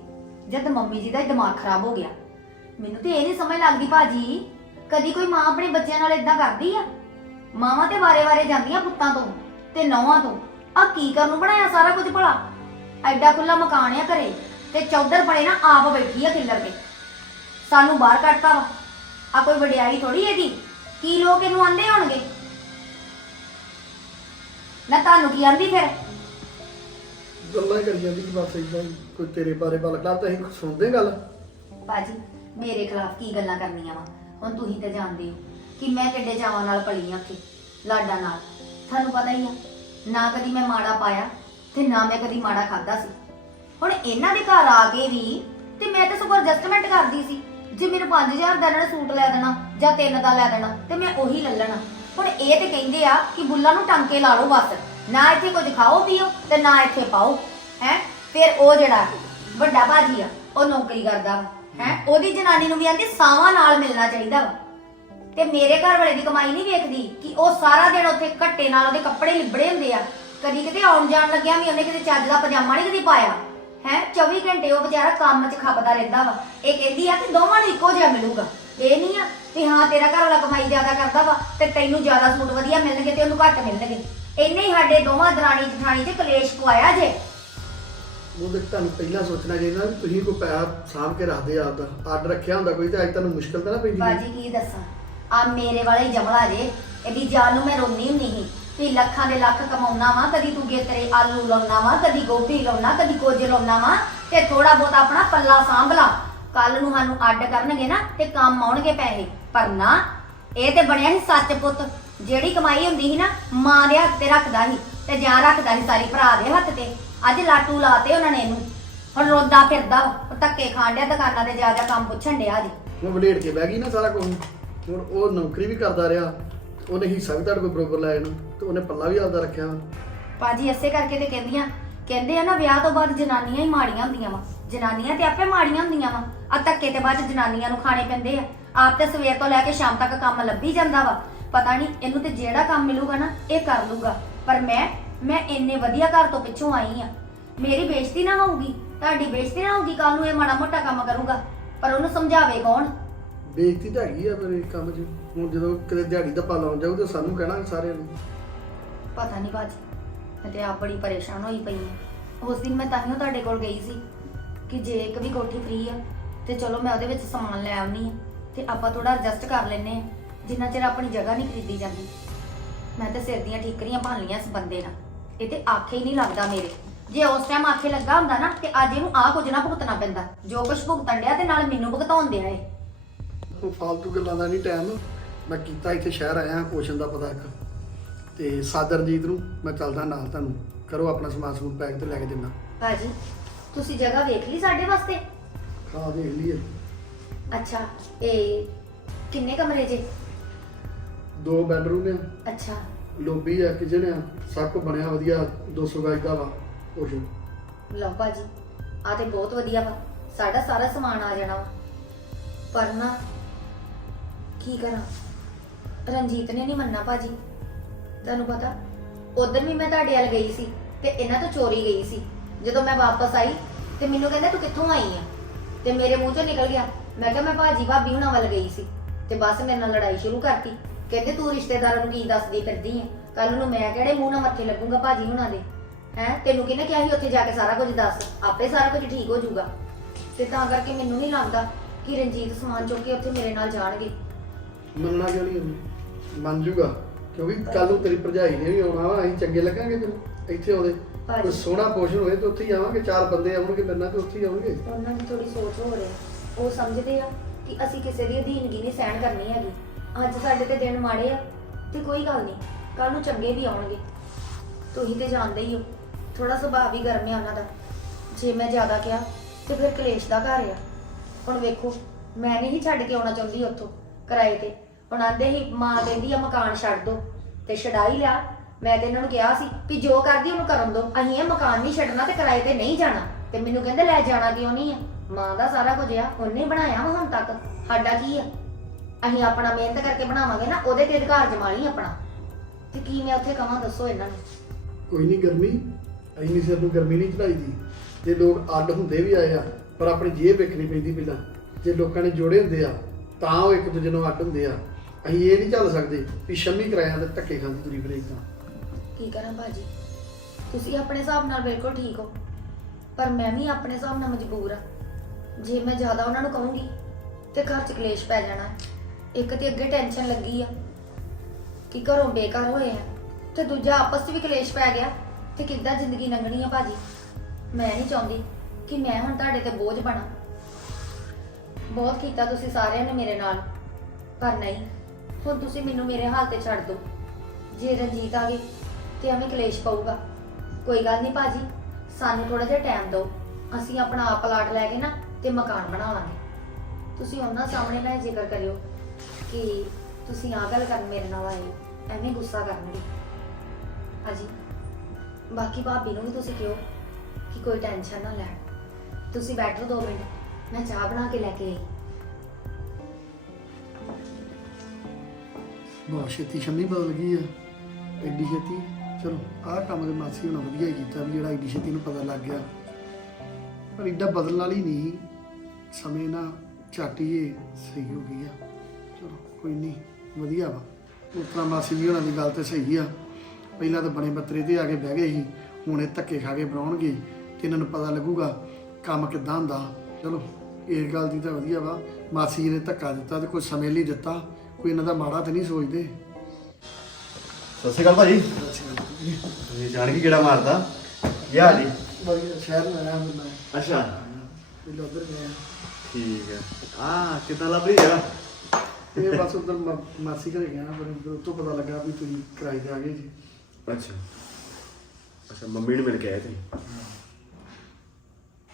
ਜਦ ਮੰਮੀ ਜੀ ਦਾ ਹੀ ਦਿਮਾਗ ਖਰਾਬ ਹੋ ਗਿਆ। ਮੈਨੂੰ ਤੇ ਇਹ ਨਹੀਂ ਸਮਝ ਲੱਗਦੀ ਭਾਜੀ, ਕਦੀ ਕੋਈ ਮਾਂ ਆਪਣੇ ਬੱਚਿਆਂ ਨਾਲ ਇਦਾਂ ਕਰਦੀ ਆ? ਮਾਵਾਂ ਤੇ ਵਾਰੇ-ਵਾਰੇ ਜਾਂਦੀਆਂ ਪੁੱਤਾਂ ਤੋਂ ਤੇ ਨੌਵਾਂ ਤੋਂ। ਆ ਕੀ ਕਰਨ ਨੂੰ ਬਣਾਇਆ ਸਾਰਾ ਕੁਝ ਭਲਾ? ਐਡਾ ਖੁੱਲਾ ਮਕਾਨ ਆ ਘਰੇ ਤੇ ਚੌਧਰ ਬਣੇ ਨਾ ਆਪ ਬੈਠੀ ਆ ਖਿੱਲਰ ਕੇ ਸਾਨੂੰ ਬਾਹਰ ਕੱਢਤਾ ਵਾ। ਆ ਕੋਈ ਵਡਿਆਈ ਥੋੜੀ ਇਹਦੀ ਕੀ ਲੋਕ ਇਹਨੂੰ ਆਂਦੇ ਹੋਣਗੇ? ਨਾ ਤੁਹਾਨੂੰ ਕੀ ਆਂਦੀ ਫਿਰ? ਗੱਲਾਂ ਕਰੀ ਜਾਂਦੀ ਕਿ ਬਸ ਇਦਾਂ ਕੋਈ ਤੇਰੇ ਬਾਰੇ ਗੱਲ ਕਰ ਤਾਂ ਅਸੀਂ ਸੁਣਦੇ ਗੱਲ। ਬਾਜੀ ਮੇਰੇ ਖਿਲਾਫ ਕੀ ਗੱਲਾਂ ਕਰਨੀਆਂ ਵਾ? ਹੁਣ ਤੁਸੀਂ ਤਾਂ ਜਾਣਦੇ ਹੋ ਕਿ ਮੈਂ ਕਿੱਡੇ ਚਾਵਾਂ ਨਾਲ ਪਲੀ ਆ ਕਿ ਲਾਡਾ ਨਾਲ। ਤੁਹਾਨੂੰ ਪਤਾ ਹੀ ਆ, ਨਾ ਕਦੀ ਮੈਂ ਮਾੜਾ ਪਾਇਆ ਤੇ ਨਾ ਮੈਂ ਕਦੀ ਮਾੜਾ ਖਾਦਾ ਸੀ। ਹੁਣ ਇਹਨਾਂ ਦੇ ਘਰ ਆ ਕੇ ਵੀ ਤੇ ਮੈਂ ਤਾਂ ਸਗੋਂ ਐਡਜਸਟਮੈਂਟ ਕਰਦੀ ਸੀ, ਜੇ ਮੈਨੂੰ 5000 ਦਾ ਇਹਨਾਂ ਨੇ ਸੂਟ ਲੈ ਦੇਣਾ ਜਾਂ ਤਿੰਨ ਦਾ ਲੈ ਦੇਣਾ ਤੇ ਮੈਂ ਉਹੀ ਲੈ ਲੈਣਾ। ਹੁਣ ਇਹ ਤੇ ਕਹਿੰਦੇ ਆ ਕਿ ਬੁੱਲਾਂ ਨੂੰ ਟਾਂਕੇ ਲਾ ਲਓ ਬਸ। ਨਾ ਇੱਥੇ ਕੁਝ ਖਾਓ ਪੀਓ ਤੇ ਨਾ ਇੱਥੇ ਪਾਓ ਹੈ? ਫਿਰ ਉਹ ਜਿਹੜਾ ਵੱਡਾ ਭਾਜੀ ਆ ਉਹ ਨੌਕਰੀ ਕਰਦਾ ਵਾ ਹੈ? ਉਹਦੀ ਜਨਾਨੀ ਨੂੰ ਵੀ ਆਂਦੀ ਸਾਵਾਂ ਨਾਲ ਮਿਲਣਾ ਚਾਹੀਦਾ ਵਾ। ਤੇ ਮੇਰੇ ਘਰ ਵਾਲੇ ਦੀ ਕਮਾਈ ਨਹੀਂ ਵੇਖਦੀ ਕਿ ਉਹ ਸਾਰਾ ਦਿਨ ਉੱਥੇ ਘੱਟੇ ਨਾਲ ਉਹਦੇ ਕੱਪੜੇ ਲਿਬੜੇ ਹੁੰਦੇ ਆ। ਕਦੀ ਕਿਤੇ ਆਉਣ ਜਾਣ ਲੱਗਿਆ ਵੀ ਉਹਨੇ ਕਿਤੇ ਚੱਜ ਦਾ ਪਜਾਮਾ ਨਹੀਂ ਕਦੀ ਪਾਇਆ ਹੈ? 24 ਘੰਟੇ ਉਹ ਵਿਚਾਰਾ ਕੰਮ 'ਚ ਖਪਦਾ ਰਹਿੰਦਾ ਵਾ। ਇਹ ਕਹਿੰਦੀ ਆ ਕਿ ਦੋਵਾਂ ਨੂੰ ਇੱਕੋ ਜਿਹਾ ਮਿਲੂਗਾ। ਇਹ ਨਹੀਂ ਆ ਕਿ ਹਾਂ ਤੇਰਾ ਘਰ ਵਾਲਾ ਕਮਾਈ ਜ਼ਿਆਦਾ ਕਰਦਾ ਵਾ ਤੇ ਤੈਨੂੰ ਜ਼ਿਆਦਾ ਸੂਟ ਵਧੀਆ ਮਿਲਣਗੇ ਤੇ ਉਹਨੂੰ ਘੱਟ ਮਿਲਣਗੇ। ਇੰਨੇ ਹੀ ਸਾਡੇ ਦੋਵਾਂ ਦਰਾਣੀ ਜਠਾਣੀ 'ਚ ਕਲੇਸ਼ ਪਵਾਇਆ ਜੇ। ਉਹ ਤੇ ਤੁਹਾਨੂੰ ਪਹਿਲਾਂ ਸੋਚਣਾ ਚਾਹੀਦਾ ਵੀ ਤੁਸੀਂ ਕੋਈ ਪੈਸਾ ਸਾਂਭ ਕੇ ਰੱਖਦੇ ਆ ਆਪਦਾ ਆਰਡਰ ਰੱਖਿਆ ਹੁੰਦਾ ਕੋਈ ਤੇ ਅੱਜ ਤੁਹਾਨੂੰ ਮੁਸ਼ਕਲ ਤਾਂ ਨਾ ਪੈਂਦੀ ਬਾਜੀ ਕੀ ਦੱਸਾਂ ਆ ਮੇਰੇ ਵਾਲੇ ਜਮਲਾ ਜੇ ਇਹਦੀ ਜਾਨ ਨੂੰ ਮੈਂ ਰੋਣੀ ਹੁੰਦੀ ਸੀ ਵੀ ਲੱਖਾਂ ਦੇ ਲੱਖ ਕਮਾਉਣਾ ਵਾ ਕਦੀ ਤੂੰ ਗੇਤਰੇ ਆਲੂ ਲਾਉਣਾ ਵਾ ਕਦੀ ਗੋਭੀ ਲਾਉਣਾ ਕਦੀ ਕੁਝ ਲਾਉਣਾ ਵਾ ਤੇ ਥੋੜਾ ਬਹੁਤ ਆਪਣਾ ਪੱਲਾ ਸਾਂਭ ਲਾ। ਕੱਲ ਨੂੰ ਸਾਨੂੰ ਅੱਡ ਕਰਨਗੇ ਨਾ ਤੇ ਕੰਮ ਆਉਣਗੇ ਪੈਸੇ। ਪਰ ਨਾ ਇਹ ਤੇ ਬਣਿਆ ਸੀ ਸੱਚ ਪੁੱਤ। ਜਿਹੜੀ ਕਮਾਈ ਹੁੰਦੀ ਸੀ ਨਾ ਮਾਂ ਦੇ ਹੱਥ ਤੇ ਰੱਖਦਾ ਸੀ ਤੇ ਜਾਂ ਰੱਖਦਾ ਸੀ ਸਾਰੀ ਭਰਾ ਦੇ ਹੱਥ ਤੇ। ਅੱਜ ਲਾਟੂ ਲਾਤੇ ਉਹਨਾਂ ਨੇ ਇਹਨੂੰ। ਹੁਣ ਰੋਂਦਾ ਫਿਰਦਾ। ਉਹ ਧੱਕੇ ਖਾਣ ਡਿਆ ਦੁਕਾਨਾਂ ਤੇ ਜਾ ਜਾ ਕੰਮ ਪੁੱਛਣ ਡਿਆ ਜੀ। ਉਹ ਵਲੇਟ ਕੇ ਬਹਿ ਗਈ ਨਾ ਸਾਰਾ ਕੁਝ ਹੁਣ ਉਹ ਨੌਕਰੀ ਵੀ ਕਰਦਾ ਰਿਹਾ। ਉਹਨੇ ਹਿੱਸਾ ਵੀ ਤੁਹਾਡੇ ਕੋਲ ਬਰੋਬਰ ਲੈ ਜਾਣਾ ਤੇ ਉਹਨੇ ਪੱਲਾ ਵੀ ਆਪਦਾ ਰੱਖਿਆ। ਪਾਜੀ ਐਸੇ ਕਰਕੇ ਤੇ ਕਹਿੰਦੀਆਂ ਕਹਿੰਦੇ ਆ ਨਾ ਵਿਆਹ ਤੋਂ ਬਾਅਦ ਜਨਾਨੀਆਂ ਹੀ ਮਾੜੀਆਂ ਹੁੰਦੀਆਂ ਵਾ। ਜਨਾਨੀਆਂ ਤੇ ਆਪੇ ਮਾੜੀਆਂ ਹੁੰਦੀਆਂ ਵਾ। ਆ ਧੱਕੇ ਤੇ ਬਾਅਦ 'ਚ ਜਨਾਨੀਆਂ ਨੂੰ ਖਾਣੇ ਪੈਂਦੇ ਆ। ਆਪ ਤੇ ਸਵੇਰ ਤੋਂ ਲੈ ਕੇ ਸ਼ਾਮ ਤੱਕ ਕੰਮ ਲੱਭੀ ਜਾਂਦਾ ਵਾ। ਪਤਾ ਨਹੀਂ ਇਹਨੂੰ ਤੇ ਜਿਹੜਾ ਕੰਮ ਮਿਲੂਗਾ ਨਾ ਇਹ ਕਰ ਲੂਗਾ। ਪਰ ਮੈਂ ਮੈਂ ਇੰਨੇ ਵਧੀਆ ਘਰ ਤੋਂ ਪਿੱਛੋਂ ਆਈ ਆ। ਮੇਰੀ ਬੇਇੱਜ਼ਤੀ ਨਾ ਹੋਊਗੀ ਤੁਹਾਡੀ ਬੇਇੱਜ਼ਤੀ ਨਾ ਹੋਊਗੀ ਕੱਲ ਨੂੰ ਇਹ ਮਾੜਾ ਮੋਟਾ ਕੰਮ ਕਰੂਗਾ। ਪਰ ਉਹਨੂੰ ਸਮਝਾਵੇ ਕੌਣ? ਬੇਇੱਜ਼ਤੀ ਤਾਂ ਹੈਗੀ ਆ ਮੇਰੇ ਕੰਮ 'ਚ ਹੁਣ ਜਦੋਂ ਕਿਤੇ ਦਿਹਾੜੀ ਦਾ ਲਾਉਣ ਜਾਊ ਤੇ ਸਾਨੂੰ ਕਹਿਣਾ ਸਾਰਿਆਂ ਨੂੰ। ਪਤਾ ਨਹੀਂ ਬਾਜੀ ਮੈਂ ਤੇ ਆਪ ਬੜੀ ਪਰੇਸ਼ਾਨ ਹੋਈ ਪਈ ਹਾਂ ਉਸ ਦਿਨ ਮੈਂ ਤਾਂਹੀਓ ਤੁਹਾਡੇ ਕੋਲ ਗਈ ਸੀ ਕਿ ਜੇ ਇੱਕ ਵੀ ਕੋਠੀ ਫ੍ਰੀ ਆ ਤੇ ਚਲੋ ਮੈਂ ਉਹਦੇ ਵਿੱਚ ਸਮਾਨ ਲੈ ਆਉਣੀ ਆ ਤੇ ਆਪਾਂ ਥੋੜਾ ਐਡਜਸਟ ਕਰ ਲੈਨੇ ਆ। ਜਿੰਨਾ ਚਿਰ ਆਪਣੀ ਜਗ੍ਹਾ ਨਹੀਂ ਖਰੀਦੀ ਜਾਂਦੀ। ਮੈਂ ਤੇ ਸਿਰ ਦੀਆਂ ਠੀਕਰੀਆਂ ਭੰਨ ਲੀਆਂ ਇਸ ਬੰਦੇ ਨਾਲ। ਇਹ ਤੇ ਆਖੇ ਹੀ ਨਹੀਂ ਲੱਗਦਾ ਮੇਰੇ। ਜੇ ਉਸ ਟਾਈਮ ਆਖੇ ਲੱਗਾ ਹੁੰਦਾ ਨਾ ਤੇ ਅੱਜ ਇਹਨੂੰ ਆ ਕੁਝ ਨਾ ਭੁਗਤਣਾ ਪੈਂਦਾ। ਜੋ ਕੁਝ ਭੁਗਤਣ ਡਿਆ ਤੇ ਨਾਲ ਮੈਨੂੰ ਭੁਗਤਾਉਣ ਦਿਆ ਏ ਉਹ ਫਾਲਤੂ ਗੱਲਾਂ ਦਾ ਨਹੀਂ ਟਾਈਮ ਮੈਂ ਕੀਤਾ ਇੱਥੇ ਸ਼ਹਿਰ ਆਇਆ ਪੋਸ਼ਣ ਦਾ ਪਤਾ ਇੱਕ। ਤੇ ਸਾਦਰਜੀਤ ਨੂੰ ਮੈਂ ਚੱਲਦਾ ਨਾਲ ਤੁਹਾਨੂੰ। ਕਰੋ ਆਪਣਾ ਸਮਾਨ ਸਮੂਨ ਪੈਕ ਤੇ ਲੈ ਕੇ ਦਿੰਦਾ। ਭਾਜੀ ਤੁਸੀਂ ਜਗ੍ਹਾ ਵੇਖ ਲਈ ਸਾਡੇ ਵਾਸਤੇ? ਹਾਂ ਦੇਖ ਲਈਏ। ਅੱਛਾ ਇਹ ਕਿੰਨੇ ਕਮਰੇ ਜੇ? ਦੋ ਬੈਡਰੂਮ ਆ ਅੱਛਾ। ਲੋਬੀ ਆ ਕਿਚਨ ਆ ਸਭ ਕੁਝ ਬਣਿਆ ਵਧੀਆ 200 ਗਜ ਦਾ ਵਾ ਪੋਸ਼ਣ ਲਓ ਭਾਜੀ ਆ ਤੇ ਬਹੁਤ ਵਧੀਆ ਵਾ ਸਾਡਾ ਸਾਰਾ ਸਮਾਨ ਆ ਜਾਣਾ ਵਾ। ਪਰ ਨਾ ਕੀ ਕਰਾਂ? ਰਣਜੀਤ ਨੇ ਨਹੀਂ ਮੰਨਣਾ ਭਾਜੀ। ਤੁਹਾਨੂੰ ਪਤਾ ਉਦੋਂ ਵੀ ਮੈਂ ਤੁਹਾਡੇ ਵੱਲ ਗਈ ਸੀ ਤੇ ਇਹਨਾਂ ਤੋਂ ਚੋਰੀ ਗਈ ਸੀ। ਜਦੋਂ ਮੈਂ ਵਾਪਸ ਆਈ ਤੇ ਮੈਨੂੰ ਕਹਿੰਦੇ ਤੂੰ ਕਿੱਥੋਂ ਆਈ ਆ? ਤੇ ਮੇਰੇ ਮੂੰਹ ਚੋਂ ਨਿਕਲ ਗਿਆ। ਮੈਂ ਕਿਹਾ ਮੈਂ ਭਾਜੀ ਭਾਬੀ ਹੁਣਾਂ ਵੱਲ ਗਈ ਸੀ ਤੇ ਬਸ ਮੇਰੇ ਨਾਲ ਲੜਾਈ ਸ਼ੁਰੂ ਕਰਤੀ। ਕਹਿੰਦੇ ਤੂੰ ਰਿਸ਼ਤੇਦਾਰਾਂ ਨੂੰ ਕੀ ਦੱਸਦੀ ਫਿਰਦੀ ਆ? ਕੱਲ ਨੂੰ ਮੈਂ ਕਿਹੜੇ ਮੂੰਹ ਨਾਲ ਮੱਥੇ ਲੱਗੂਗਾ ਭਾਜੀ ਹੁਣਾਂ ਦੇ? ਹੈ? ਤੈਨੂੰ ਕਿਹਨੇ ਕਿਹਾ ਸੀ ਉੱਥੇ ਜਾ ਕੇ ਸਾਰਾ ਕੁਝ ਦੱਸ? ਆਪੇ ਸਾਰਾ ਕੁਝ ਠੀਕ ਹੋ ਜਾਊਗਾ। ਤੇ ਤਾਂ ਕਰਕੇ ਮੈਨੂੰ ਨਹੀਂ ਲੱਗਦਾ ਕਿ ਰਣਜੀਤ ਸਮਾਨ ਚੁੱਕ ਕੇ ਉੱਥੇ ਮੇਰੇ ਨਾਲ ਜਾਣਗੇ। ਮੰਨਣਾ ਕਿਉਂ ਨਹੀਂ ਉਹਨੂੰ? ਮੰਨ ਜੂਗਾ ਕਿਉਂਕਿ ਕੱਲ ਨੂੰ ਤੇਰੀ ਭਰਜਾਈ ਨੇ ਵੀ ਆਉਣਾ ਵਾ ਅਸੀਂ ਚੰਗੇ ਲੱਗਾਂਗੇ ਤੈਨੂੰ। ਇੱਥੇ ਆਉਦੇ। ਭਾਜੀ। ਕੋਈ ਸੋਹਣਾ ਪੋਸ਼ਣ ਹੋਏ ਤੇ ਉੱਥੇ ਹੀ ਆਵਾਂਗੇ। ਚਾਰ ਬੰਦੇ ਆਉਣਗੇ ਮੇਰੇ ਨਾਲ ਤੇ ਉੱਥੇ ਹੀ ਆਉਣਗੇ। ਉਹਨਾਂ ਦੀ ਥੋੜੀ ਸੋਚ ਹੋ ਰਹੀ ਉਹ ਸਮਝਦੇ ਆ ਕਿ ਅਸੀਂ ਕਿਸੇ ਦੀ ਅਧੀਨਗੀ ਨਹੀਂ ਸਹਿਣ ਕਰਨੀ ਹੈਗੀ। ਅੱਜ ਸਾਡੇ ਤੇ ਦਿਨ ਮਾੜੇ ਆ, ਤੇ ਕੋਈ ਗੱਲ ਨਹੀਂ ਕੱਲ ਨੂੰ ਚੰਗੇ ਵੀ ਆਉਣਗੇ। ਤੁਸੀਂ ਤੇ ਜਾਣਦੇ ਹੀ ਹੋ ਥੋੜਾ ਸੁਭਾਅ ਵੀ ਗਰਮ ਆ ਉਹਨਾਂ ਦਾ। ਜੇ ਮੈਂ ਜ਼ਿਆਦਾ ਕਿਹਾ, ਤੇ ਫਿਰ ਕਲੇਸ਼ ਦਾ ਘਰ ਆ। ਹੁਣ ਵੇਖੋ, ਮੈਂ ਨਹੀਂ ਛੱਡ ਕੇ ਆਉਣਾ ਚਾਹੁੰਦੀ ਉੱਥੋਂ, ਕਿਰਾਏ ਤੇ। ਹੁਣ ਆਂਦੇ ਹੀ, ਮਾਂ ਕਹਿੰਦੀ ਆ ਮਕਾਨ ਛੱਡ ਦੋ, ਤੇ ਛਡਾਈ ਲਿਆ। ਮੈਂ ਤੇ ਇਹਨਾਂ ਨੂੰ ਕਿਹਾ ਸੀ ਵੀ ਜੋ ਕਰਦੀ ਉਹਨੂੰ ਕਰਨ ਦੋ। ਅਸੀਂ ਇਹ ਮਕਾਨ ਨਹੀਂ ਛੱਡਣਾ ਤੇ ਕਿਰਾਏ ਤੇ ਨਹੀਂ ਜਾਣਾ। ਤੇ ਮੈਨੂੰ ਕਹਿੰਦੇ, ਲੈ ਜਾਣਾ ਕਿਉਂ ਨਹੀਂ ਆ? ਮਾਂ ਦਾ ਸਾਰਾ ਕੁਝ ਆ, ਉਹਨੇ ਬਣਾਇਆ ਵਾ ਹੁਣ ਤੱਕ। ਸਾਡਾ ਕੀ ਆ? ਅਸੀਂ ਆਪਣਾ ਮਿਹਨਤ ਕਰਕੇ ਬਣਾਵਾਂਗੇ ਨਾ ਉਹਦੇ ਤੇ ਅਧਿਕਾਰ ਜਮਾ ਲਈ ਆਪਣਾ। ਤੇ ਕੀ ਮੈਂ ਉੱਥੇ ਕਵਾਂ ਦੱਸੋ ਇਹਨਾਂ ਨੂੰ। ਕੋਈ ਨਹੀਂ ਗਰਮੀ ਇੰਨੀ ਸਿਰ ਨੂੰ ਗਰਮੀ ਨਹੀਂ ਚੜਾਈ ਦੀ ਜੇ ਲੋਕ ਅੱਡ ਹੁੰਦੇ ਵੀ ਆਏ ਆ ਪਰ ਆਪਣੀ ਜੇਬ ਵੇਖਣੀ ਪੈਂਦੀ ਪਹਿਲਾਂ। ਜੇ ਲੋਕਾਂ ਨੇ ਜੋੜੇ ਹੁੰਦੇ ਆ ਤਾਂ ਉਹ ਇੱਕ ਦੂਜੇ ਨੂੰ ਅੱਡ ਹੁੰਦੇ ਆ। ਅਸੀਂ ਇਹ ਨਹੀਂ ਚੱਲ ਸਕਦੇ ਵੀ ਸ਼ੰਮੀ ਕਿਰਾਇਆਂ ਦੇ ਧੱਕੇ ਖਾਂਦੀ ਤੁਰੀ ਫਿਰੇ ਤਾਂ ਕੀ ਕਰਾਂ ਭਾਜੀ? ਤੁਸੀਂ ਆਪਣੇ ਹਿਸਾਬ ਨਾਲ ਬਿਲਕੁਲ ਠੀਕ ਹੋ। ਪਰ ਮੈਂ ਵੀ ਆਪਣੇ ਹਿਸਾਬ ਨਾਲ ਮਜਬੂਰ ਆ। ਜੇ ਮੈਂ ਜ਼ਿਆਦਾ ਉਹਨਾਂ ਨੂੰ ਕਹੂੰਗੀ ਤੇ ਘਰ 'ਚ ਕਲੇਸ਼ ਪੈ ਜਾਣਾ। ਇੱਕ ਤੇ ਅੱਗੇ ਟੈਨਸ਼ਨ ਲੱਗੀ ਆ ਕਿ ਘਰੋਂ ਬੇਕਾਰ ਹੋਏ ਆ ਤੇ ਦੂਜਾ ਆਪਸ 'ਚ ਵੀ ਕਲੇਸ਼ ਪੈ ਗਿਆ ਤੇ ਕਿੱਦਾਂ ਜ਼ਿੰਦਗੀ ਲੰਘਣੀ ਆ ਭਾਜੀ? ਮੈਂ ਨਹੀਂ ਚਾਹੁੰਦੀ ਕਿ ਮੈਂ ਹੁਣ ਤੁਹਾਡੇ ਤੇ ਬੋਝ ਬਣਾ। ਬਹੁਤ ਕੀਤਾ ਤੁਸੀਂ ਸਾਰਿਆਂ ਨੇ ਮੇਰੇ ਨਾਲ, ਪਰ ਨਹੀਂ, ਹੁਣ ਤੁਸੀਂ ਮੈਨੂੰ ਮੇਰੇ ਹਾਲ ਤੇ ਛੱਡ ਦਿਓ। ਜੇ ਰਣਜੀਤ ਆ ਗਏ ਤੇ ਐਵੇਂ ਕਲੇਸ਼ ਪਊਗਾ। ਕੋਈ ਗੱਲ ਨਹੀਂ ਭਾਜੀ, ਸਾਨੂੰ ਥੋੜਾ ਜਿਹਾ ਟਾਈਮ ਦਿਓ। ਅਸੀਂ ਆਪਣਾ ਆਪ ਪਲਾਟ ਲੈ ਕੇ ਨਾ ਤੇ ਮਕਾਨ ਬਣਾਵਾਂਗੇ। ਤੁਸੀਂ ਉਹਨਾਂ ਸਾਹਮਣੇ ਮੈਂ ਜ਼ਿਕਰ ਕਰਿਓ। ਕਿ ਤੁਸੀਂ ਆ ਗੱਲ ਕਰਨ ਮੇਰੇ ਨਾਲ ਆਏ, ਐਵੇਂ ਗੁੱਸਾ ਕਰਨਗੇ। ਭਾਜੀ, ਬਾਕੀ ਭਾਬੀ ਨੂੰ ਵੀ ਤੁਸੀਂ ਕਿਹੋ ਕਿ ਕੋਈ ਟੈਨਸ਼ਨ ਨਾ ਲੈਣ। ਤੁਸੀਂ ਬੈਠੋ ਦੋ ਮਿੰਟ, ਮੈਂ ਚਾਹ ਬਣਾ ਕੇ ਲੈ ਕੇ ਆਈ। ਬਹੁਤ ਛੇਤੀ ਸ਼ੰਮੀ ਬਦਲ ਗਈ ਆ। ਐਡੀ ਛੇਤੀ? ਚਲੋ, ਆਹ ਕੰਮ ਦੇ ਮਾਸੀ ਹੁਣ ਵਧੀਆ ਹੀ ਕੀਤਾ ਵੀ ਜਿਹੜਾ ਐਡੀ ਛੇਤੀ ਨੂੰ ਪਤਾ ਲੱਗ ਗਿਆ। ਪਰ ਏਡਾ ਬਦਲਣ ਵਾਲੀ ਨਹੀਂ। ਸਮੇਂ ਨਾਲ ਝਾਟੀ ਸਹੀ ਹੋ ਗਈ ਆ। ਚਲੋ ਕੋਈ ਨਹੀਂ ਵਧੀਆ ਵਾ। ਉਸ ਮਾਸੀ ਜੀ ਉਹਨਾਂ ਦੀ ਗੱਲ ਤੇ ਸਹੀ ਆ। ਪਹਿਲਾਂ ਤਾਂ ਬਣੇ ਬੱਤਰੇ ਤੇ ਆ ਕੇ ਬਹਿ ਗਏ ਸੀ ਹੁਣ ਇਹ ਧੱਕੇ ਖਾ ਕੇ ਬਣਾਉਣਗੇ ਤੇ ਇਹਨਾਂ ਨੂੰ ਪਤਾ ਲੱਗੂਗਾ ਕੰਮ ਕਿੱਦਾਂ ਹੁੰਦਾ। ਚਲੋ ਇਹ ਗੱਲ ਦੀ ਤਾਂ ਵਧੀਆ ਵਾ। ਮਾਸੀ ਨੇ ਧੱਕਾ ਦਿੱਤਾ ਤੇ ਕੋਈ ਸਮੇਂ ਲਈ ਦਿੱਤਾ। ਕੋਈ ਇਹਨਾਂ ਦਾ ਮਾੜਾ ਤਾਂ ਨਹੀਂ ਸੋਚਦੇ। ਸਤਿ ਸ਼੍ਰੀ ਅਕਾਲ ਭਾਜੀ। ਤੁਸੀਂ ਜਾਣ ਕੇ ਕਿਹੜਾ ਮਾਰਦਾ? ਇਹ ਹਾਲੀ ਵਧੀਆ ਸ਼ਹਿਰ ਮੈਂ ਰਹਿ ਹੁੰਦਾ ਅੱਛਾ। ਪਹਿਲਾਂ ਉਧਰ ਗਿਆ। ਠੀਕ ਆ ਆ ਕਿੱਦਾਂ ਲੱਭ ਰਹੀ ਇਹ ਬਸ ਉਧਰ ਮਾਸੀ ਘਰੇ ਗਿਆ ਪਰ ਉਧਰ ਤੋਂ ਪਤਾ ਲੱਗਾ ਵੀ ਤੁਸੀਂ ਕਿਰਾਏ ਤੇ ਆ ਗਏ ਜੀ। ਅੱਛਾ। ਅੱਛਾ ਮੰਮੀ ਨੂੰ ਮਿਲ ਕੇ ਆਏ ਤੁਸੀਂ?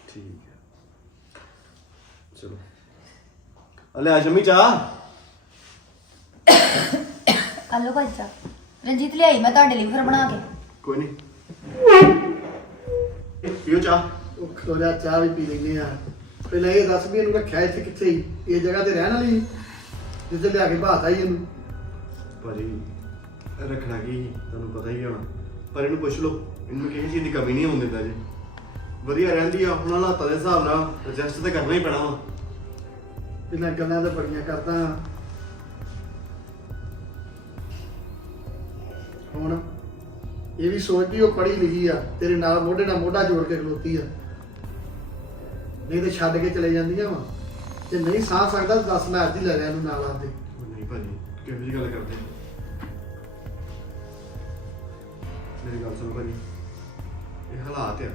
ਠੀਕ ਹੈ। ਚਲੋ। ਅਲੇ ਆ ਸ਼ਮੀ ਚਾਹ? ਹਲੋ ਭਾਈ ਸਾਹਿਬ ਰਣਜੀਤ ਲਿਆਈ ਮੈਂ ਤੁਹਾਡੇ ਲਈ ਫਿਰ ਬਣਾ ਕੇ। ਕੋਈ ਨਹੀਂ ਪੀਓ ਚਾਹ। ਉਹ ਖਲੋਜਾ ਚਾਹ ਵੀ ਪੀ ਲੈਂਦੇ ਆ ਪਹਿਲਾਂ ਇਹ ਦੱਸ ਵੀ ਇਹਨੂੰ ਰੱਖਿਆ ਇੱਥੇ ਕਿੱਥੇ ਹੀ? ਇਹ ਜਗ੍ਹਾ ਤੇ ਰਹਿਣ ਵਾਲੀ ਜਿੱਥੇ ਲਿਆ ਕੇ ਬਾਤ ਆਈ ਇਹਨੂੰ। ਭਾਜੀ ਰੱਖਣਾ ਕੀ ਤੁਹਾਨੂੰ ਪਤਾ ਹੀ ਹੋਣਾ। ਪਰ ਇਹਨੂੰ ਪੁੱਛ ਲਓ ਇਹਨੂੰ ਕਿਸੇ ਚੀਜ਼ ਦੀ ਕਮੀ ਨਹੀਂ ਹੋਣ ਦਿੰਦਾ ਜੀ। ਵਧੀਆ ਰਹਿੰਦੀ ਆ ਹੁਣ ਹਾਲਾਤਾਂ ਦੇ ਹਿਸਾਬ ਨਾਲ ਐਡਜਸਟ ਤਾਂ ਕਰਨਾ ਹੀ ਪੈਣਾ ਵਾ। ਇਹਨਾਂ ਗੱਲਾਂ ਤਾਂ ਬੜੀਆਂ ਕਰਦਾ। ਹੁਣ ਇਹ ਵੀ ਸੋਚਦੀ ਉਹ ਪੜ੍ਹੀ ਲਿਖੀ ਆ ਤੇਰੇ ਨਾਲ ਮੋਢੇ ਨਾਲ ਮੋਢਾ ਜੋੜ ਕੇ ਖਲੋਤੀ ਆ। ਨਹੀਂ ਤੇ ਛੱਡ ਕੇ ਚਲੇ ਜਾਂਦੀਆਂ ਵਾ। ਜੇ ਨਹੀਂ ਸਾਹ ਸਕਦਾ ਤਾਂ ਦੱਸ ਮੈਂ ਅੱਜ ਹੀ ਲੈ ਲਿਆ ਇਹਨੂੰ ਨਾਲ ਆਂਦੇ ਉਹ ਨਹੀਂ ਭਾਜੀ, ਕਿਹੋ ਜਿਹੀ ਗੱਲ ਕਰਦੇ? ਮੇਰੀ ਗੱਲ ਸੁਣੋ ਭਾਜੀ, ਇਹ ਹਾਲਾਤ ਆ।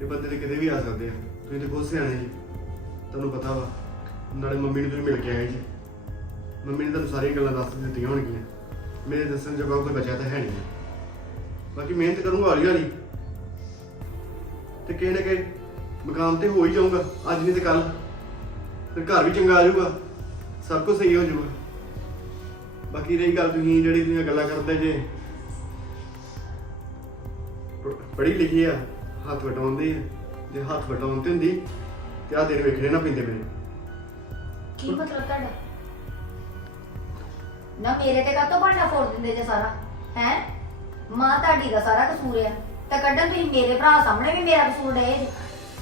ਇਹ ਬੰਦੇ ਦੇ ਕਿਤੇ ਵੀ ਆ ਸਕਦੇ ਆ। ਤੁਸੀਂ ਤੇ ਬਹੁਤ ਸਿਆਣੇ ਜੀ, ਤੁਹਾਨੂੰ ਪਤਾ ਵਾ, ਨਾਲੇ ਮੰਮੀ ਨੂੰ ਤੁਸੀਂ ਮਿਲ ਕੇ ਆਏ ਜੀ। ਮੰਮੀ ਨੇ ਤੁਹਾਨੂੰ ਸਾਰੀਆਂ ਗੱਲਾਂ ਦੱਸ ਦਿੱਤੀਆਂ ਹੋਣਗੀਆਂ। ਮੇਰੇ ਦੱਸਣ ਜੋਗਾ ਕੋਈ ਬਚਿਆ ਤਾਂ ਹੈ ਨਹੀਂ ਬਾਕੀ ਮਿਹਨਤ ਕਰੂੰਗਾ ਹੌਲੀ ਹੌਲੀ। ਤੇ ਕਿਸੇ ਨਾ ਕਿਸੇ ਮਕਾਮ ਤੇ ਹੋ ਹੀ ਜਾਊਗਾ। ਅੱਜ ਨਹੀਂ ਤੇ ਕੱਲ ਫਿਰ ਘਰ ਵੀ ਚੰਗਾ ਆ ਜਾਊਗਾ। ਸਭ ਕੁਝ ਸਹੀ ਹੋ ਜਾਊਗਾ। ਬਾਕੀ ਰਹੀ ਗੱਲ ਤੁਸੀਂ ਜਿਹੜੀ ਤੁਸੀਂ ਗੱਲਾਂ ਕਰਦੇ ਜੇ। ਪ- ਪੜ੍ਹੀ ਲਿਖੀ ਆ, ਹੱਥ ਵਟਾਉਂਦੀ ਆ। ਜੇ ਹੱਥ ਵਟਾਉਣ ਤੇ ਹੁੰਦੀ, ਤੇ ਆ ਦਿਨ ਵੇਖਣੇ ਨਾ ਪੈਂਦੇ ਮੇਰੇ। ਕੀ ਮਤਲਬ ਤੁਹਾਡਾ? ਨਾ ਮੇਰੇ ਤੇ ਕਾਤੋਂ ਭਾਂਡਾ ਫੋੜ ਦਿੰਦੇ ਜੇ ਸਾਰਾ? ਹੈ? ਮਾਂ ਤੁਹਾਡੀ ਦਾ ਸਾਰਾ ਕਸੂਰ ਆ। ਤੇ ਕੱਢਣ ਤੁਸੀਂ ਮੇਰੇ ਭਰਾ ਸਾਹਮਣੇ ਵੀ ਮੇਰਾ ਕਸੂਰ ਡੇ।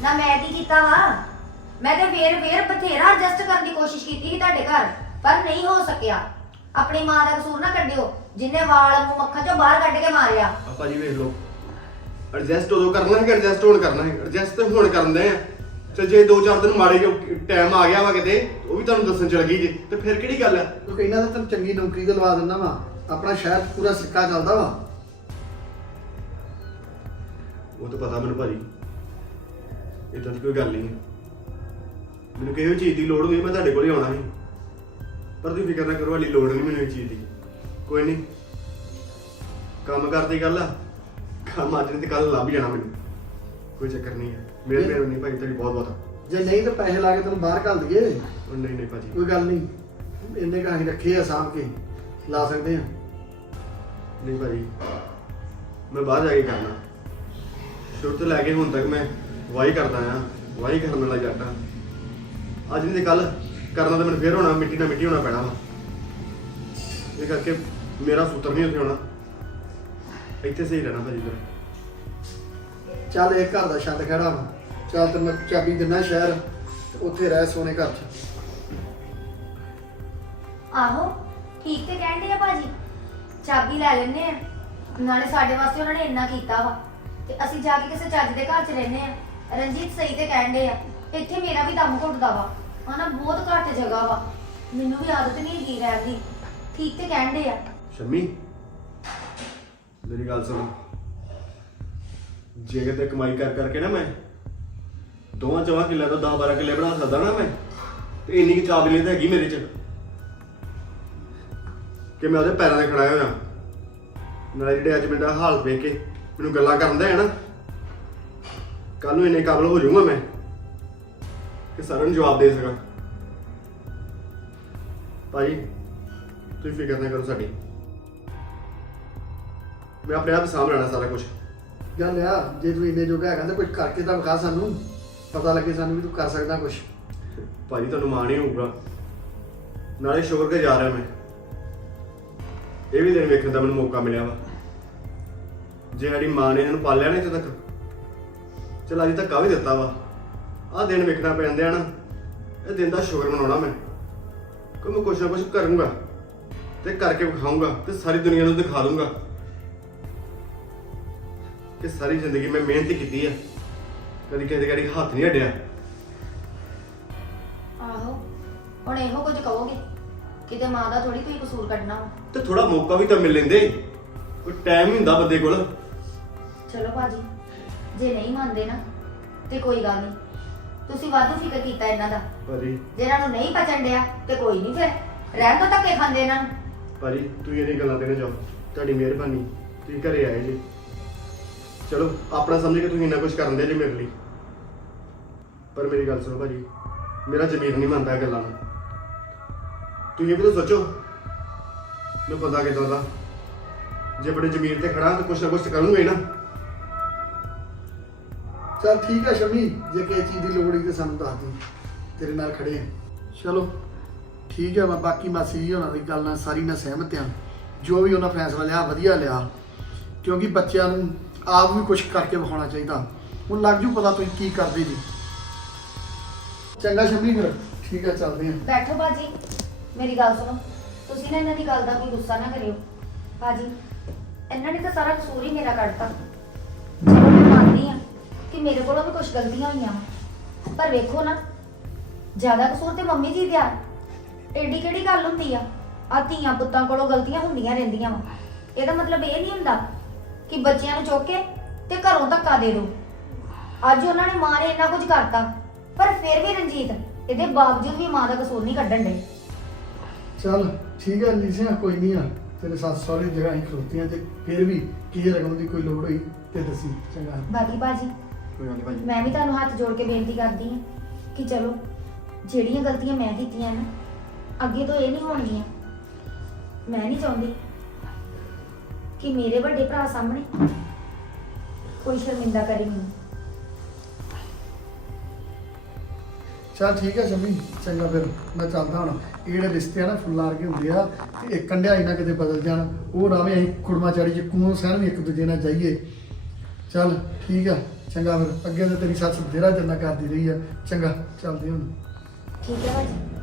ਨਾ ਮੈਂ ਕੀ ਕੀਤਾ ਵਾ? ਮੈਂ ਤੇ ਫੇਰ ਫੇਰ ਬਥੇਰਾ ਐਡਜਸਟ ਕਰਨ ਦੀ ਕੋਸ਼ਿਸ਼ ਕੀਤੀ ਸੀ ਤੁਹਾਡੇ ਘਰ ਪਰ ਨਹੀਂ ਹੋ ਸਕਿਆ। ਆਪਣੀ ਮਾਂ ਦਾ ਕਸੂਰ ਨਾ ਕੱਢਿਓ ਜਿੰਨੇ ਵਾਲ ਮੂੰਹ ਅੱਖਾਂ ਚੋਂ ਬਾਹਰ ਕੱਢ ਕੇ ਮਾਰਿਆ। ਆਪਾਂ ਜੀ ਵੇਖ ਲਓ। ਐਡਜਸਟ ਉਦੋਂ ਕਰਨਾ ਹੈ ਕਿ ਐਡਜਸਟ ਹੁਣ ਕਰਨਾ ਹੈ ਐਡਜਸਟ ਤੇ ਹੁਣ ਕਰਦੇ ਆ। ਤੇ ਜੇ ਦੋ ਚਾਰ ਦਿਨ ਮਾੜੇ ਟਾਈਮ ਆ ਗਿਆ ਵਾ ਕਿਤੇ ਉਹ ਵੀ ਤੁਹਾਨੂੰ ਦੱਸਣ ਚ ਲੱਗੀ ਜੇ। ਤੇ ਫਿਰ ਕਿਹੜੀ ਗੱਲ ਆ? ਕਿਉਂਕਿ ਇਹਨਾਂ ਦਾ ਤੈਨੂੰ ਚੰਗੀ ਨੌਕਰੀ ਦਿਲਵਾ ਦਿੰਦਾ ਵਾ। ਆਪਣਾ ਸ਼ਹਿਰ 'ਚ ਪੂਰਾ ਸਿੱਕਾ ਚੱਲਦਾ ਵਾ। ਉਹ ਤਾਂ ਪਤਾ ਮੈਨੂੰ ਭਾਜੀ। ਇਦਾਂ ਦੀ ਕੋਈ ਗੱਲ ਨਹੀਂ। ਹੈ ਮੈਨੂੰ ਕਿਸੇ ਵੀ ਚੀਜ਼ ਦੀ ਲੋੜ ਹੋਈ ਮੈਂ ਤੁਹਾਡੇ ਕੋਲ ਹੀ ਆਉਣਾ ਸੀ। ਪਰ ਤੁਸੀਂ ਫਿਕਰ ਨਾ ਕਰੋ ਹਾਲੀ ਲੋੜ ਨਹੀਂ ਮੈਨੂੰ ਇਹ ਚੀਜ਼ ਦੀ। ਕੋਈ ਨਹੀਂ। ਕੰਮ ਕਰਦੀ ਗੱਲ ਆ। ਕੰਮ ਅੱਜ ਨਹੀਂ ਤੇ ਕੱਲ ਲੱਭ ਜਾਣਾ ਮੈਨੂੰ। ਕੋਈ ਚੱਕਰ ਨਹੀਂ ਹੈ ਮੇਰੇ ਮੇਰੇ ਨਹੀਂ ਭਾਈ ਤੇਰੀ ਬਹੁਤ ਬਹੁਤ ਜੇ ਨਹੀਂ ਤਾਂ ਪੈਸੇ ਲਾ ਕੇ ਤੈਨੂੰ ਬਾਹਰ ਘੱਲ ਦਈਏ। ਉਹ ਨਹੀਂ ਨਹੀਂ ਭਾਜੀ। ਕੋਈ ਗੱਲ ਨਹੀਂ। ਇੰਨੇ ਕਹਾਂ ਰੱਖੇ ਆ ਸਾਂਭ ਕੇ। ਲਾ ਸਕਦੇ ਆ। ਨਹੀਂ ਭਾਜੀ। ਮੈਂ ਬਾਹਰ ਜਾ ਕੇ ਕਰਨਾ। ਸ਼ੁਰੂ ਤੋਂ ਲੈ ਕੇ ਹੁਣ ਤੱਕ ਮੈਂ ਵਾਹੀ ਕਰਦਾ ਆ। ਵਾਹੀ ਕਰਨ ਵਾਲਾ ਜੱਟ ਆ। ਅੱਜ ਨਹੀਂ ਤੇ ਕੱਲ ਕਰਨਾ ਤਾਂ ਮੈਨੂੰ ਫੇਰ ਹੋਣਾ ਮਿੱਟੀ ਨਾਲ ਮਿੱਟੀ ਹੋਣਾ ਪੈਣਾ ਵਾ। ਇਹ ਕਰਕੇ ਮੇਰਾ ਸੂਤਰ ਨਹੀਂ ਉੱਥੇ ਹੋਣਾ। ਇੱਥੇ ਸਹੀ ਰਹਿਣਾ ਭਾਜੀ ਫਿਰ। ਚੱਲ ਇਹ ਘਰ ਦਾ ਛੱਡ ਖੜਾ ਵਾ। ਚੱਲ ਤੇ ਮੈਂ ਚਾਬੀ ਦਿੰਨਾ ਸ਼ਹਿਰ ਤੇ ਉੱਥੇ ਰਹਿ ਸੋਨੇ ਘਰ 'ਚ। ਆਹੋ ਠੀਕ ਤੇ ਕਹਿੰਦੇ ਆ ਭਾਜੀ। ਚਾਬੀ ਲੈ ਲੈਨੇ ਆ। ਨਾਲੇ ਸਾਡੇ ਵਾਸਤੇ ਉਹਨਾਂ ਨੇ ਇੰਨਾ ਕੀਤਾ ਵਾ। ਤੇ ਅਸੀਂ ਜਾ ਕੇ ਕਿਸੇ ਚੱਜ ਦੇ ਘਰ 'ਚ ਰਹਿੰਦੇ ਆ। ਰਣਜੀਤ ਸਹੀ ਤੇ ਕਹਿੰਦੇ ਆ। ਇੱਥੇ ਮੇਰਾ ਵੀ ਦਮ ਘੁੱਟਦਾ ਵਾ। ਹਨਾ, ਬਹੁਤ ਘੱਟ ਜਗ੍ਹਾ ਵਾ। ਮੈਨੂੰ ਵੀ ਆਦਤ ਨਹੀਂ ਹੈਗੀ ਰਹਿਣ ਦੀ। ਠੀਕ ਤੇ ਕਹਿੰਦੇ ਆ। ਸ਼ੰਮੀ, ਮੇਰੀ ਗੱਲ ਸੁਣ। ਜੇ ਕਿਤੇ ਕਮਾਈ ਕਰ ਕਰਕੇ ਨਾ ਮੈਂ, ਦੋਵਾਂ ਚਵਾਂ ਕਿੱਲਿਆਂ ਤੋਂ 10 12 ਕਿੱਲੇ ਬਣਾ ਸਕਦਾ ਨਾ ਮੈਂ, ਤੇ ਇੰਨੀ ਕੁ ਕਾਬਲੀਅਤ ਹੈਗੀ ਮੇਰੇ 'ਚ ਕਿ ਮੈਂ ਉਹਦੇ ਪੈਰਾਂ 'ਤੇ ਖੜਾ ਹੋਇਆ ਨਾਲੇ ਜਿਹੜੇ ਅੱਜ ਮੇਰਾ ਹਾਲ ਵੇਖ ਕੇ ਮੈਨੂੰ ਗੱਲਾਂ ਕਰਨ ਹੈ ਨਾ ਕੱਲ ਨੂੰ ਇੰਨੇ ਕਾਬਲ ਹੋ ਜਾਊਂਗਾ ਮੈਂ। ਕਿ ਸਾਰਿਆਂ ਨੂੰ ਜਵਾਬ ਦੇ ਸਕਾਂ ਭਾਈ ਤੁਸੀਂ ਫਿਕਰ ਨਾ ਕਰੋ ਸਾਡੀ। ਮੈਂ ਆਪਣੇ ਆਪ ਸਾਂਭ ਲੈਣਾ ਸਾਰਾ ਕੁਝ ਗੱਲ ਆ ਜੇ ਤੂੰ ਇੰਨੇ ਜੋਗਾ ਹੈਗਾ ਤਾਂ ਕੁਝ ਕਰਕੇ ਤਾਂ ਵਿਖਾ ਸਾਨੂੰ। ਪਤਾ ਲੱਗੇ ਸਾਨੂੰ ਵੀ ਤੂੰ ਕਰ ਸਕਦਾ ਕੁਝ ਭਾਜੀ ਤੁਹਾਨੂੰ ਮਾਣ ਹੀ ਹੋਊਗਾ। ਨਾਲੇ ਸ਼ੁਕਰ ਕੇ ਜਾ ਰਿਹਾ ਮੈਂ। ਇਹ ਵੀ ਦਿਨ ਵੇਖਣ ਦਾ ਮੈਨੂੰ ਮੌਕਾ ਮਿਲਿਆ ਵਾ। ਜੇ ਸਾਡੀ ਮਾਂ ਨੇ ਇਹਨੂੰ ਪਾਲਿਆ ਨਾ ਇੱਥੇ ਤੱਕ ਚਲ ਅੱਜ ਤੱਕ ਆ ਵੀ ਦਿੱਤਾ ਵਾ। ਆਹ ਦਿਨ ਵੇਖਣਾ ਪੈਂਦੇ ਆ ਨਾ। ਇਹ ਦਿਨ ਦਾ ਸ਼ੁਕਰ ਮਨਾਉਣਾ ਮੈਂ। ਕਿ ਮੈਂ ਕੁਛ ਨਾ ਕੁਛ ਕਰੂੰਗਾ ਤੇ ਕਰਕੇ ਵਿਖਾਊਂਗਾ ਤੇ ਸਾਰੀ ਦੁਨੀਆ ਨੂੰ ਦਿਖਾ ਦੂੰਗਾ ਕਿ ਸਾਰੀ ਜ਼ਿੰਦਗੀ ਮੈਂ ਮਿਹਨਤ ਕੀਤੀ ਆ। ਕਦੀ ਕਿਸੇ ਦੇ ਗਾੜੀ ਹੱਥ ਨਹੀਂ ਅੱਡਿਆ। ਆਹੋ ਹੁਣ ਇਹੋ ਕੁਝ ਕਹੋਗੇ? ਕਿਤੇ ਮਾਂ ਦਾ ਥੋੜੀ ਤੁਸੀਂ ਕਸੂਰ ਕੱਢਣਾ ਵਾ। ਤੇ ਥੋੜਾ ਮੌਕਾ ਵੀ ਤਾਂ ਮਿਲ ਲੈਂਦੇ। ਕੋਈ ਟਾਈਮ ਹੀ ਹੁੰਦਾ ਬੰਦੇ ਕੋਲ। ਚਲੋ ਭਾਜੀ ਜੇ ਨਹੀਂ ਮੰਨਦੇ ਨਾ ਤੇ ਕੋਈ ਗੱਲ ਨਹੀਂ। ਤੁਸੀਂ ਵਾਧੂ ਫਿਕਰ ਕੀਤਾ ਇਹਨਾਂ ਦਾ। ਭਾਜੀ ਜੇ ਇਹਨਾਂ ਨੂੰ ਨਹੀਂ ਪਚਣ ਡਿਆ ਤੇ ਕੋਈ ਨਹੀਂ ਫਿਰ। ਰਹਿਣ ਤੋਂ ਧੱਕੇ ਖਾਂਦੇ ਇਹਨਾਂ ਨੂੰ। ਭਾਜੀ ਤੁਸੀਂ ਇਹਦੀ ਗੱਲਾਂ ਤੇ ਨਾ ਜਾਓ। ਤੁਹਾਡੀ ਮਿਹਰਬਾਨੀ। ਤੁਸੀਂ ਘਰੇ ਆਏ ਜੀ। ਚਲੋ ਆਪਣਾ ਸਮਝ ਕੇ ਤੁਸੀਂ ਇੰਨਾ ਕੁਝ ਕਰਨ ਦੇ ਜੀ ਮੇਰੇ ਲਈ। ਪਰ ਮੇਰੀ ਗੱਲ ਸੁਣੋ ਭਾਜੀ ਮੇਰਾ ਜ਼ਮੀਰ ਨਹੀਂ ਮੰਨਦਾ ਇਹ ਗੱਲਾਂ ਨੂੰ। ਤੁਸੀਂ ਇਹ ਵੀ ਤਾਂ ਸੋਚੋ ਮੈਂ ਬੰਦਾ ਕਿਦਾਂ ਦਾ। ਜੇ ਆਪਣੇ ਜ਼ਮੀਰ ਤੇ ਖੜਾ ਤਾਂ ਕੁਛ ਨਾ ਕੁਛ ਤਾਂ ਕਰੂੰਗਾ ਹੀ ਨਾ। ਚਲ ਠੀਕ ਆ ਸ਼ਮੀ, ਜੇ ਕਿਸੇ ਚੀਜ਼ ਦੀ ਲੋੜ ਹੋਈ ਤੇ ਸਾਨੂੰ ਦੱਸ ਦੇ। ਤੇਰੇ ਨਾਲ ਖੜੇ ਆ। ਚਲੋ, ਠੀਕ ਆ ਮੈਂ ਬਾਕੀ ਮਾਸੀ ਜੀ ਹੋਣਾ ਦੀ ਗੱਲ ਨਾਲ ਸਾਰੀ ਨਾਲ ਸਹਿਮਤ ਆ। ਜੋ ਵੀ ਉਹਨਾਂ ਫੈਸਲਾ ਲਿਆ, ਵਧੀਆ ਲਿਆ। ਕਿਉਂਕਿ ਬੱਚਿਆਂ ਨੂੰ ਆਪ ਵੀ ਕੁਝ ਕਰਕੇ ਵਿਖਾਉਣਾ ਚਾਹੀਦਾ। ਹੁਣ ਲੱਗ ਜੂ ਪਤਾ ਤੁਸੀਂ ਕੀ ਕਰਦੇ ਜੀ। ਚੰਗਾ ਸ਼ਮੀ ਫਿਰ, ਠੀਕ ਆ ਚੱਲਦੇ ਆ। ਬੈਠੋ ਬਾਜੀ, ਮੇਰੀ ਗੱਲ ਸੁਣੋ। ਤੁਸੀਂ ਨਾ ਇਹਨਾਂ ਦੀ ਗੱਲ ਦਾ ਕੋਈ ਗੁੱਸਾ ਨਾ ਕਰਿਓ। ਬਾਜੀ, ਇਹਨਾਂ ਨੇ ਤਾਂ ਸਾਰਾ ਕਸੂਰ ਹੀ ਮੇਰਾ ਕੱਢਤਾ। ਕਿ ਮੇਰੇ ਕੋਲੋਂ ਵੀ ਕੁਝ ਗਲਤੀਆਂ ਹੋਈਆਂ ਵਾਂ। ਪਰ ਵੇਖੋ ਨਾ ਜ਼ਿਆਦਾ ਕਸੂਰ ਤੇ ਮੰਮੀ ਜੀ ਦਾ ਏਡੀ ਕਿਹੜੀ ਗੱਲ ਹੁੰਦੀ ਆ? ਆ ਧੀਆਂ ਪੁੱਤਾਂ ਕੋਲੋਂ ਗਲਤੀਆਂ ਹੁੰਦੀਆਂ ਰਹਿੰਦੀਆਂ ਵਾ। ਇਹਦਾ ਮਤਲਬ ਇਹ ਨਹੀਂ ਹੁੰਦਾ ਕਿ ਬੱਚਿਆਂ ਨੂੰ ਚੁੱਕ ਕੇ ਤੇ ਘਰੋਂ ਧੱਕਾ ਦੇ ਦਿਓ ਅੱਜ ਉਹਨਾਂ ਨੇ ਮਾਂ ਨੇ ਇੰਨਾ ਕੁਝ ਕਰਤਾ ਪਰ ਫਿਰ ਵੀ ਰਣਜੀਤ ਇਹਦੇ ਬਾਵਜੂਦ ਵੀ ਮਾਂ ਦਾ ਕਸੂਰ ਨਹੀਂ ਕੱਢਣ ਦੇ ਚੱਲ ਠੀਕ ਆ ਨੀਸਿਆ ਕੋਈ ਨਹੀਂ ਆ। ਤੇਰੇ ਸੱਸ ਸਹੁਰੇ ਜਗ੍ਹਾ ਹੀ ਖਲੋਤੀਆਂ ਤੇ ਫਿਰ ਵੀ ਕੀ ਰਕਮ ਦੀ ਕੋਈ ਲੋੜ ਹੋਈ ਤੇ ਦੱਸੀ ਚੰਗਾ। ਬਾਕੀ ਬਾਜੀ ਕੋਈ ਗੱਲ ਨਹੀਂ ਭਾਜੀ। ਮੈਂ ਵੀ ਤੁਹਾਨੂੰ ਹੱਥ ਜੋੜ ਕੇ ਬੇਨਤੀ ਕਰਦੀ ਹਾਂ ਕਿ ਚਲੋ ਜਿਹੜੀਆਂ ਗਲਤੀਆਂ ਮੈਂ ਕੀਤੀਆਂ ਨਾ ਅੱਗੇ ਤੋਂ ਇਹ ਨਹੀਂ ਹੋਣਗੀਆਂ। ਮੈਂ ਨਹੀਂ ਚਾਹੁੰਦੀ ਕਿ ਮੇਰੇ ਵੱਡੇ ਭਰਾ ਸਾਹਮਣੇ ਕੋਈ ਸ਼ਰਮਿੰਦਾ ਕਰੇ ਮੈਨੂੰ। ਚੱਲ ਠੀਕ ਆ ਸ਼ਮੀ ਚੰਗਾ ਫਿਰ ਮੈਂ ਚੱਲਦਾ ਹੁਣ। ਇਹ ਜਿਹੜੇ ਰਿਸ਼ਤੇ ਆ ਨਾ ਫੁੱਲਾਂ ਵਰਗੇ ਹੁੰਦੇ ਆ ਤੇ ਇੱਕ ਕੰਡਿਆਈ ਨਾ ਕਿਤੇ ਬਦਲ ਜਾਣ। ਉਹ ਰਾਵੇਂ ਅਸੀਂ ਕੁੜਮਾ ਚਾੜੀ ਚ ਕੂਹ ਸਹਿਣ ਵੀ ਇੱਕ ਦੂਜੇ ਨਾਲ ਜਾਈਏ। ਚੱਲ ਠੀਕ ਆ। ਚੰਗਾ ਫਿਰ, ਅੱਗੇ ਤੇ ਤੇਰੀ ਸੱਸ ਬਥੇਰਾ ਜੰਨਾ ਕਰਦੀ ਰਹੀ ਆ। ਚੰਗਾ, ਚੱਲਦੇ ਹੁਣ। ਠੀਕ ਹੈ ਬਾਜੀ